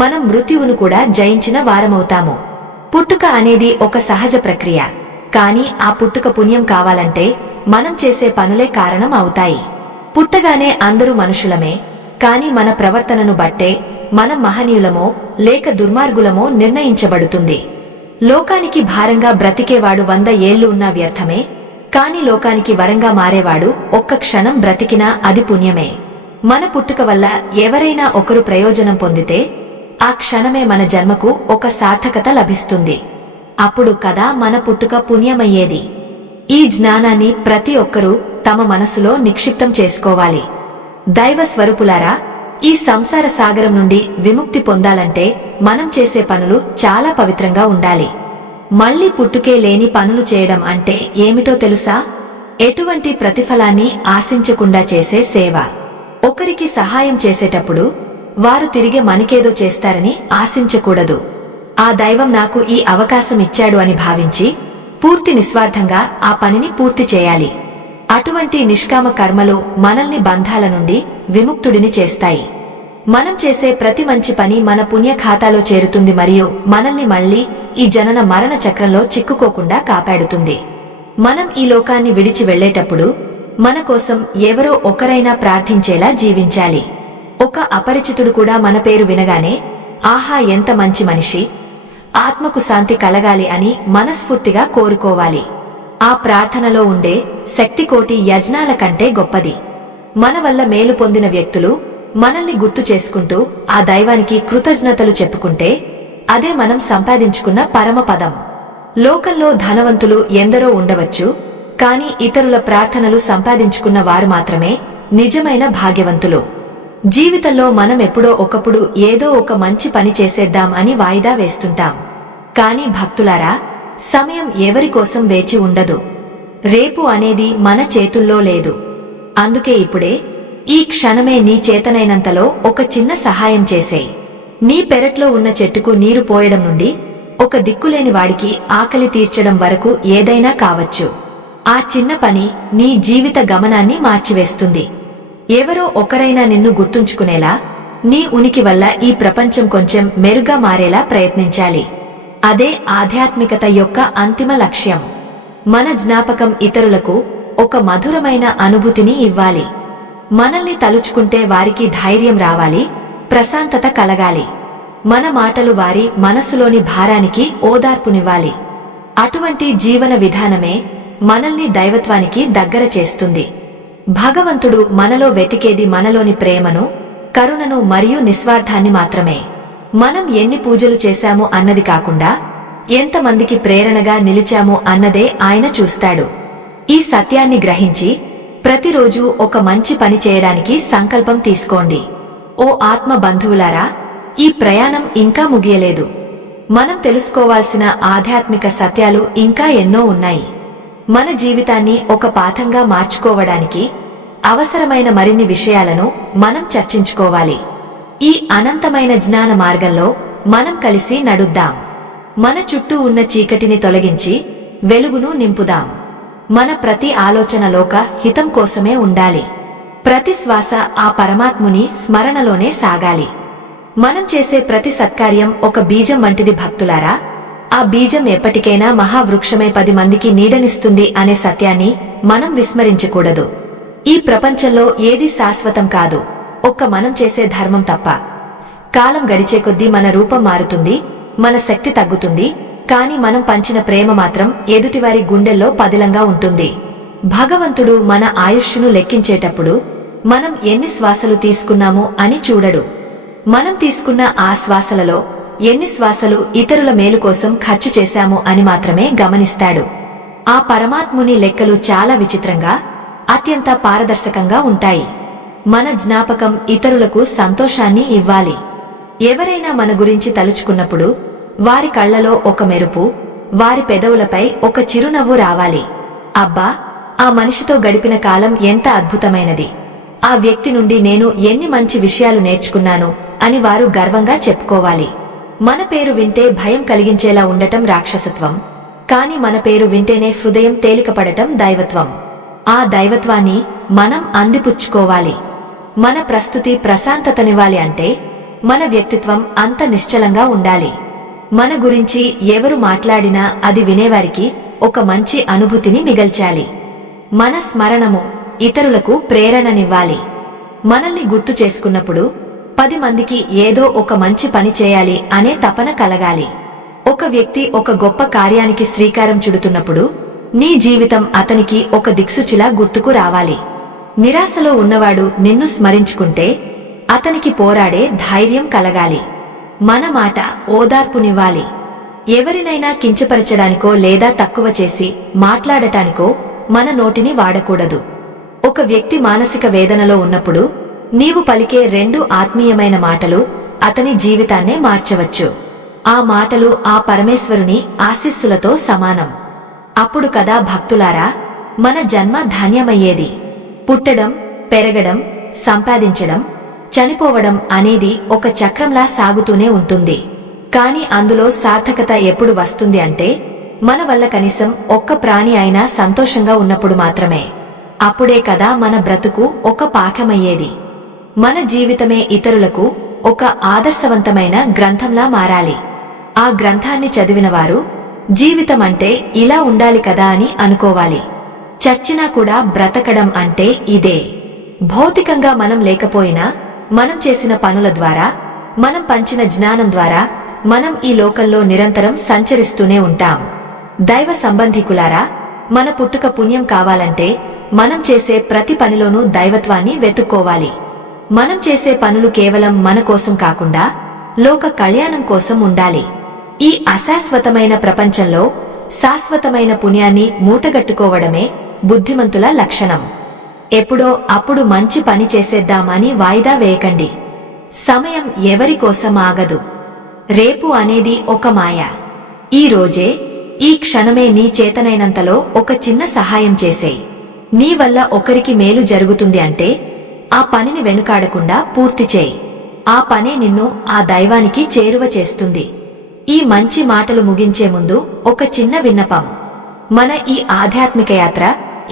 మనం మృత్యువును కూడా జయించిన వారమవుతాము. పుట్టుక అనేది ఒక సహజ ప్రక్రియ. కాని ఆ పుట్టుక పుణ్యం కావాలంటే మనం చేసే పనులే కారణం అవుతాయి. పుట్టగానే అందరూ మనుషులమే, కాని మన ప్రవర్తనను బట్టే మనం మహనీయులమో లేక దుర్మార్గులమో నిర్ణయించబడుతుంది. లోకానికి భారంగా బ్రతికేవాడు 100 ఏళ్లు ఉన్నా వ్యర్థమే, కాని లోకానికి వరంగా మారేవాడు ఒక్క క్షణం బ్రతికినా అది పుణ్యమే. మన పుట్టుక వల్ల ఎవరైనా ఒకరు ప్రయోజనం పొందితే ఆ క్షణమే మన జన్మకు ఒక సార్థకత లభిస్తుంది. అప్పుడు కదా మన పుట్టుక పుణ్యమయ్యేది. ఈ జ్ఞానాన్ని ప్రతి ఒక్కరూ తమ మనసులో నిక్షిప్తం చేసుకోవాలి. దైవ స్వరూపులారా, ఈ సంసార సాగరం నుండి విముక్తి పొందాలంటే మనం చేసే పనులు చాలా పవిత్రంగా ఉండాలి. మళ్లీ పుట్టుకే లేని పనులు చేయడం అంటే ఏమిటో తెలుసా? ఎటువంటి ప్రతిఫలాన్ని ఆశించకుండా చేసే సేవ. ఒకరికి సహాయం చేసేటప్పుడు వారు తిరిగి మనకేదో చేస్తారని ఆశించకూడదు. ఆ దైవం నాకు ఈ అవకాశం ఇచ్చాడు అని భావించి పూర్తి నిస్వార్థంగా ఆ పనిని పూర్తి చేయాలి. అటువంటి నిష్కామ కర్మలు మనల్ని బంధాల నుండి విముక్తుడిని చేస్తాయి. మనం చేసే ప్రతి మంచి పని మన పుణ్య ఖాతాలో చేరుతుంది మరియు మనల్ని మళ్లీ ఈ జనన మరణ చక్రంలో చిక్కుకోకుండా కాపాడుతుంది. మనం ఈ లోకాన్ని విడిచి వెళ్లేటప్పుడు మన కోసం ఎవరో ఒకరైనా ప్రార్థించేలా జీవించాలి. ఒక అపరిచితుడు కూడా మన పేరు వినగానే ఆహా ఎంత మంచి మనిషి, ఆత్మకు శాంతి కలగాలి అని మనస్ఫూర్తిగా కోరుకోవాలి. ఆ ప్రార్థనలో ఉండే శక్తి కోటి యజ్ఞాల కంటే గొప్పది. మన వల్ల మేలు పొందిన వ్యక్తులు మనల్ని గుర్తు చేసుకుంటూ ఆ దైవానికి కృతజ్ఞతలు చెప్పుకుంటే అదే మనం సంపాదించుకున్న పరమపదం. లోకంలో ధనవంతులు ఎందరో ఉండవచ్చు, కాని ఇతరుల ప్రార్థనలు సంపాదించుకున్న వారు మాత్రమే నిజమైన భాగ్యవంతులు. జీవితంలో మనం ఎప్పుడో ఒకప్పుడు ఏదో ఒక మంచి పని చేసేద్దాం అని వాయిదా వేస్తుంటాం. కాని భక్తులారా, సమయం ఎవరి కోసం వేచి ఉండదు. రేపు అనేది మన చేతుల్లో లేదు. అందుకే ఇప్పుడే ఈ క్షణమే నీ చేతనైనంతలో ఒక చిన్న సహాయం చేసేయ్. నీ పెరట్లో ఉన్న చెట్టుకు నీరు పోయడం నుండి ఒక దిక్కులేని వాడికి ఆకలి తీర్చడం వరకు ఏదైనా కావచ్చు. ఆ చిన్న పని నీ జీవిత గమనాన్ని మార్చివేస్తుంది. ఎవరో ఒకరైనా నిన్ను గుర్తుంచుకునేలా నీ ఉనికి వల్ల ఈ ప్రపంచం కొంచెం మెరుగ్గా మారేలా ప్రయత్నించాలి. అదే ఆధ్యాత్మికత యొక్క అంతిమ లక్ష్యం. మన జ్ఞాపకం ఇతరులకు ఒక మధురమైన అనుభూతిని ఇవ్వాలి. మనల్ని తలుచుకుంటే వారికి ధైర్యం రావాలి, ప్రశాంతత కలగాలి. మన మాటలు వారి మనస్సులోని భారానికి ఓదార్పునివ్వాలి. అటువంటి జీవన విధానమే మనల్ని దైవత్వానికి దగ్గర చేస్తుంది. భగవంతుడు మనలో వెతికేది మనలోని ప్రేమను, కరుణను మరియు నిస్వార్థాన్ని మాత్రమే. మనం ఎన్ని పూజలు చేశాము అన్నది కాకుండా ఎంతమందికి ప్రేరణగా నిలిచాము అన్నదే ఆయన చూస్తాడు. ఈ సత్యాన్ని గ్రహించి ప్రతిరోజూ ఒక మంచి పని చేయడానికి సంకల్పం తీసుకోండి. ఓ ఆత్మ బంధువులారా, ఈ ప్రయాణం ఇంకా ముగియలేదు. మనం తెలుసుకోవాల్సిన ఆధ్యాత్మిక సత్యాలు ఇంకా ఎన్నో ఉన్నాయి. మన జీవితాన్ని ఒక పాఠంగా మార్చుకోవడానికి అవసరమైన మరిన్ని విషయాలను మనం చర్చించుకోవాలి. ఈ అనంతమైన జ్ఞాన మార్గంలో మనం కలిసి నడుద్దాం. మన చుట్టూ ఉన్న చీకటిని తొలగించి వెలుగును నింపుదాం. మన ప్రతి ఆలోచన లోక హితం కోసమే ఉండాలి. ప్రతి శ్వాస ఆ పరమాత్ముని స్మరణలోనే సాగాలి. మనం చేసే ప్రతి సత్కార్యం ఒక బీజం వంటిది భక్తులారా. ఆ బీజం ఎప్పటికైనా మహావృక్షమై 10 మందికి నీడనిస్తుంది అనే సత్యాన్ని మనం విస్మరించకూడదు. ఈ ప్రపంచంలో ఏదీ శాశ్వతం కాదు, ఒక్క మనం చేసే ధర్మం తప్ప. కాలం గడిచే కొద్దీ మన రూపం మారుతుంది, మన శక్తి తగ్గుతుంది, కాని మనం పంచిన ప్రేమ మాత్రం ఎదుటివారి గుండెల్లో పదిలంగా ఉంటుంది. భగవంతుడు మన ఆయుష్ను లెక్కించేటప్పుడు మనం ఎన్ని శ్వాసలు తీసుకున్నామో అని చూడడు. మనం తీసుకున్న ఆ శ్వాసలలో ఎన్ని శ్వాసలు ఇతరుల మేలు కోసం ఖర్చు చేశామో అని మాత్రమే గమనిస్తాడు. ఆ పరమాత్ముని లెక్కలు చాలా విచిత్రంగా, అత్యంత పారదర్శకంగా ఉంటాయి. మన జ్ఞాపకం ఇతరులకు సంతోషాన్ని ఇవ్వాలి. ఎవరైనా మన గురించి తలుచుకున్నప్పుడు వారి కళ్లలో ఒక మెరుపు, వారి పెదవులపై ఒక చిరునవ్వు రావాలి. అబ్బా, ఆ మనిషితో గడిపిన కాలం ఎంత అద్భుతమైనది, ఆ వ్యక్తి నుండి నేను ఎన్ని మంచి విషయాలు నేర్చుకున్నాను అని వారు గర్వంగా చెప్పుకోవాలి. మన పేరు వింటే భయం కలిగించేలా ఉండటం రాక్షసత్వం, కాని మన పేరు వింటేనే హృదయం తేలికపడటం దైవత్వం. ఆ దైవత్వాన్ని మనం అందిపుచ్చుకోవాలి. మన ప్రస్తుతి ప్రశాంతతనివ్వాలి అంటే మన వ్యక్తిత్వం అంత నిశ్చలంగా ఉండాలి. మన గురించి ఎవరు మాట్లాడినా అది వినేవారికి ఒక మంచి అనుభూతిని మిగల్చాలి. మన స్మరణము ఇతరులకు ప్రేరణనివ్వాలి. మనల్ని గుర్తు చేసుకున్నప్పుడు 10 మందికి ఏదో ఒక మంచి పని చేయాలి అనే తపన కలగాలి. ఒక వ్యక్తి ఒక గొప్ప కార్యానికి శ్రీకారం చుడుతున్నప్పుడు నీ జీవితం అతనికి ఒక దిక్సూచిలా గుర్తుకు రావాలి. నిరాశలో ఉన్నవాడు నిన్ను స్మరించుకుంటే అతనికి పోరాడే ధైర్యం కలగాలి. మన మాట ఓదార్పునివ్వాలి. ఎవరినైనా కించపరచడానికో లేదా తక్కువ చేసి మాట్లాడటానికో మన నోటిని వాడకూడదు. ఒక వ్యక్తి మానసిక వేదనలో ఉన్నప్పుడు నీవు పలికే 2 ఆత్మీయమైన మాటలు అతని జీవితాన్నే మార్చవచ్చు. ఆ మాటలు ఆ పరమేశ్వరుని ఆశీస్సులతో సమానం. అప్పుడు కదా భక్తులారా మన జన్మ ధన్యమయ్యేది. పుట్టడం, పెరగడం, సంపాదించడం, చనిపోవడం అనేది ఒక చక్రంలా సాగుతూనే ఉంటుంది. కాని అందులో సార్థకత ఎప్పుడు వస్తుంది అంటే మన వల్ల కనీసం ఒక్క ప్రాణి అయినా సంతోషంగా ఉన్నప్పుడు మాత్రమే. అప్పుడే కదా మన బ్రతుకు ఒక పాఠమయ్యేది. మన జీవితమే ఇతరులకు ఒక ఆదర్శవంతమైన గ్రంథంలా మారాలి. ఆ గ్రంథాన్ని చదివినవారు జీవితమంటే ఇలా ఉండాలి కదా అని అనుకోవాలి. చచ్చినా కూడా బ్రతకడం అంటే ఇదే. భౌతికంగా మనం లేకపోయినా మనం చేసిన పనుల ద్వారా, మనం పంచిన జ్ఞానం ద్వారా మనం ఈ లోకంలో నిరంతరం సంచరిస్తూనే ఉంటాం. దైవ సంబంధికులారా, మన పుట్టుక పుణ్యం కావాలంటే మనం చేసే ప్రతి పనిలోనూ దైవత్వాన్ని వెతుక్కోవాలి. మనం చేసే పనులు కేవలం మన కోసం కాకుండా లోక కళ్యాణం కోసం ఉండాలి. ఈ అశాశ్వతమైన ప్రపంచంలో శాశ్వతమైన పుణ్యాన్ని మూటగట్టుకోవడమే బుద్ధిమంతుల లక్షణం. ఎప్పుడో అప్పుడు మంచి పని చేసేద్దామని వాయిదా వేయకండి. సమయం ఎవరి కోసం ఆగదు. రేపు అనేది ఒక మాయ. ఈ రోజే, ఈ క్షణమే నీ చేతనైనంతలో ఒక చిన్న సహాయం చేసేయ్. నీ వల్ల ఒకరికి మేలు జరుగుతుంది అంటే ఆ పనిని వెనుకాడకుండా పూర్తి చేయి. ఆ పనే నిన్ను ఆ దైవానికి చేరువ చేస్తుంది. ఈ మంచి మాటలు ముగించే ముందు ఒక చిన్న విన్నపం. మన ఈ ఆధ్యాత్మిక యాత్ర,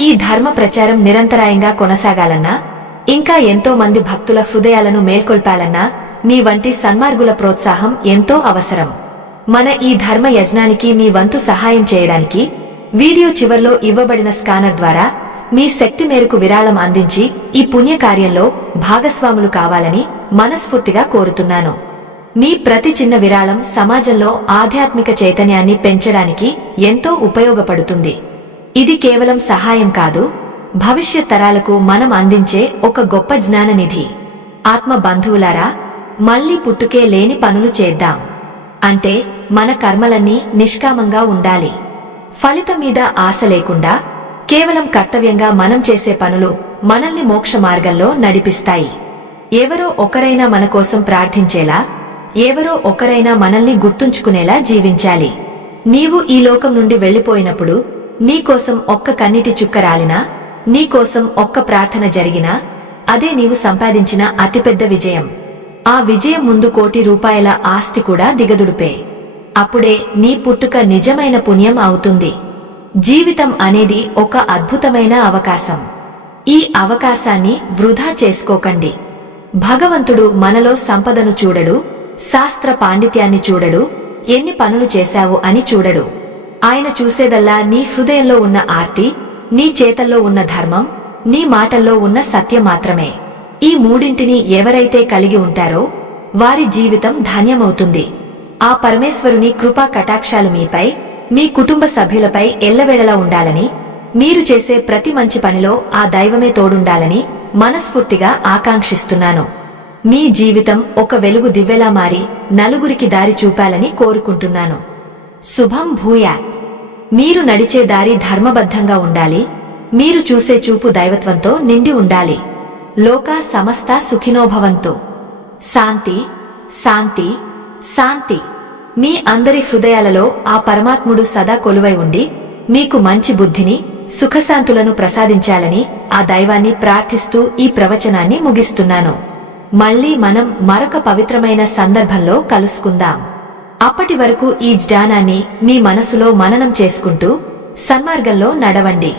ఈ ధర్మ ప్రచారం నిరంతరాయంగా కొనసాగాలన్నా, ఇంకా ఎంతో మంది భక్తుల హృదయాలను మేల్కొల్పాలన్నా మీ వంటి సన్మార్గుల ప్రోత్సాహం ఎంతో అవసరం. మన ఈ ధర్మ యజ్ఞానికి మీ వంతు సహాయం చేయడానికి వీడియో చివర్లో ఇవ్వబడిన స్కానర్ ద్వారా మీ శక్తి మేరకు విరాళం అందించి ఈ పుణ్యకార్యంలో భాగస్వాములు కావాలని మనస్ఫూర్తిగా కోరుతున్నాను. మీ ప్రతి చిన్న విరాళం సమాజంలో ఆధ్యాత్మిక చైతన్యాన్ని పెంచడానికి ఎంతో ఉపయోగపడుతుంది. ఇది కేవలం సహాయం కాదు, భవిష్యత్ తరాలకు మనం అందించే ఒక గొప్ప జ్ఞాననిధి. ఆత్మ బంధువులారా, మళ్లీ పుట్టుకే లేని పనులు చేద్దాం. అంటే మన కర్మలన్నీ నిష్కామంగా ఉండాలి. ఫలితం మీద ఆశ లేకుండా కేవలం కర్తవ్యంగా మనం చేసే పనులు మనల్ని మోక్ష మార్గంలో నడిపిస్తాయి. ఎవరో ఒకరైనా మన కోసం ప్రార్థించేలా, ఎవరో ఒకరైనా మనల్ని గుర్తుంచుకునేలా జీవించాలి. నీవు ఈ లోకం నుండి వెళ్లిపోయినప్పుడు నీకోసం ఒక్క కన్నీటి చుక్క రాలినా, నీకోసం ఒక్క ప్రార్థన జరిగినా అదే నీవు సంపాదించిన అతిపెద్ద విజయం. ఆ విజయం ముందు ₹1,00,00,000 ఆస్తి కూడా దిగదుడిపే. అప్పుడే నీ పుట్టుక నిజమైన పుణ్యం అవుతుంది. జీవితం అనేది ఒక అద్భుతమైన అవకాశం. ఈ అవకాశాన్ని వృధా చేసుకోకండి. భగవంతుడు మనలో సంపదను చూడడు, శాస్త్ర పాండిత్యాన్ని చూడడు, ఎన్ని పనులు చేశావు అని చూడడు. ఆయన చూసేదల్లా నీ హృదయంలో ఉన్న ఆర్తి, నీ చేతల్లో ఉన్న ధర్మం, నీ మాటల్లో ఉన్న సత్యం మాత్రమే. ఈ మూడింటిని ఎవరైతే కలిగి ఉంటారో వారి జీవితం ధన్యమవుతుంది. ఆ పరమేశ్వరుని కృపా కటాక్షాలు మీపై, మీ కుటుంబ సభ్యులపై ఎల్లవేళలా ఉండాలని, మీరు చేసే ప్రతి మంచి పనిలో ఆ దైవమే తోడుండాలని మనస్ఫూర్తిగా ఆకాంక్షిస్తున్నాను. మీ జీవితం ఒక వెలుగు దివ్వెలా మారి నలుగురికి దారి చూపాలని కోరుకుంటున్నాను. శుభం భూయాత్. మీరు నడిచే దారి ధర్మబద్ధంగా ఉండాలి. మీరు చూసే చూపు దైవత్వంతో నిండి ఉండాలి. లోకా సమస్త సుఖినోభవంతు. శాంతి, శాంతి, శాంతి. మీ అందరి హృదయాలలో ఆ పరమాత్ముడు సదా కొలువై ఉండి మీకు మంచి బుద్ధిని, సుఖశాంతులను ప్రసాదించాలని ఆ దైవాన్ని ప్రార్థిస్తూ ఈ ప్రవచనాన్ని ముగిస్తున్నాను. మళ్ళీ మనం మరొక పవిత్రమైన సందర్భంలో కలుసుకుందాం. అప్పటి వరకు ఈ జ్ఞానాన్ని మీ మనసులో మననం చేసుకుంటూ సన్మార్గంలో నడవండి.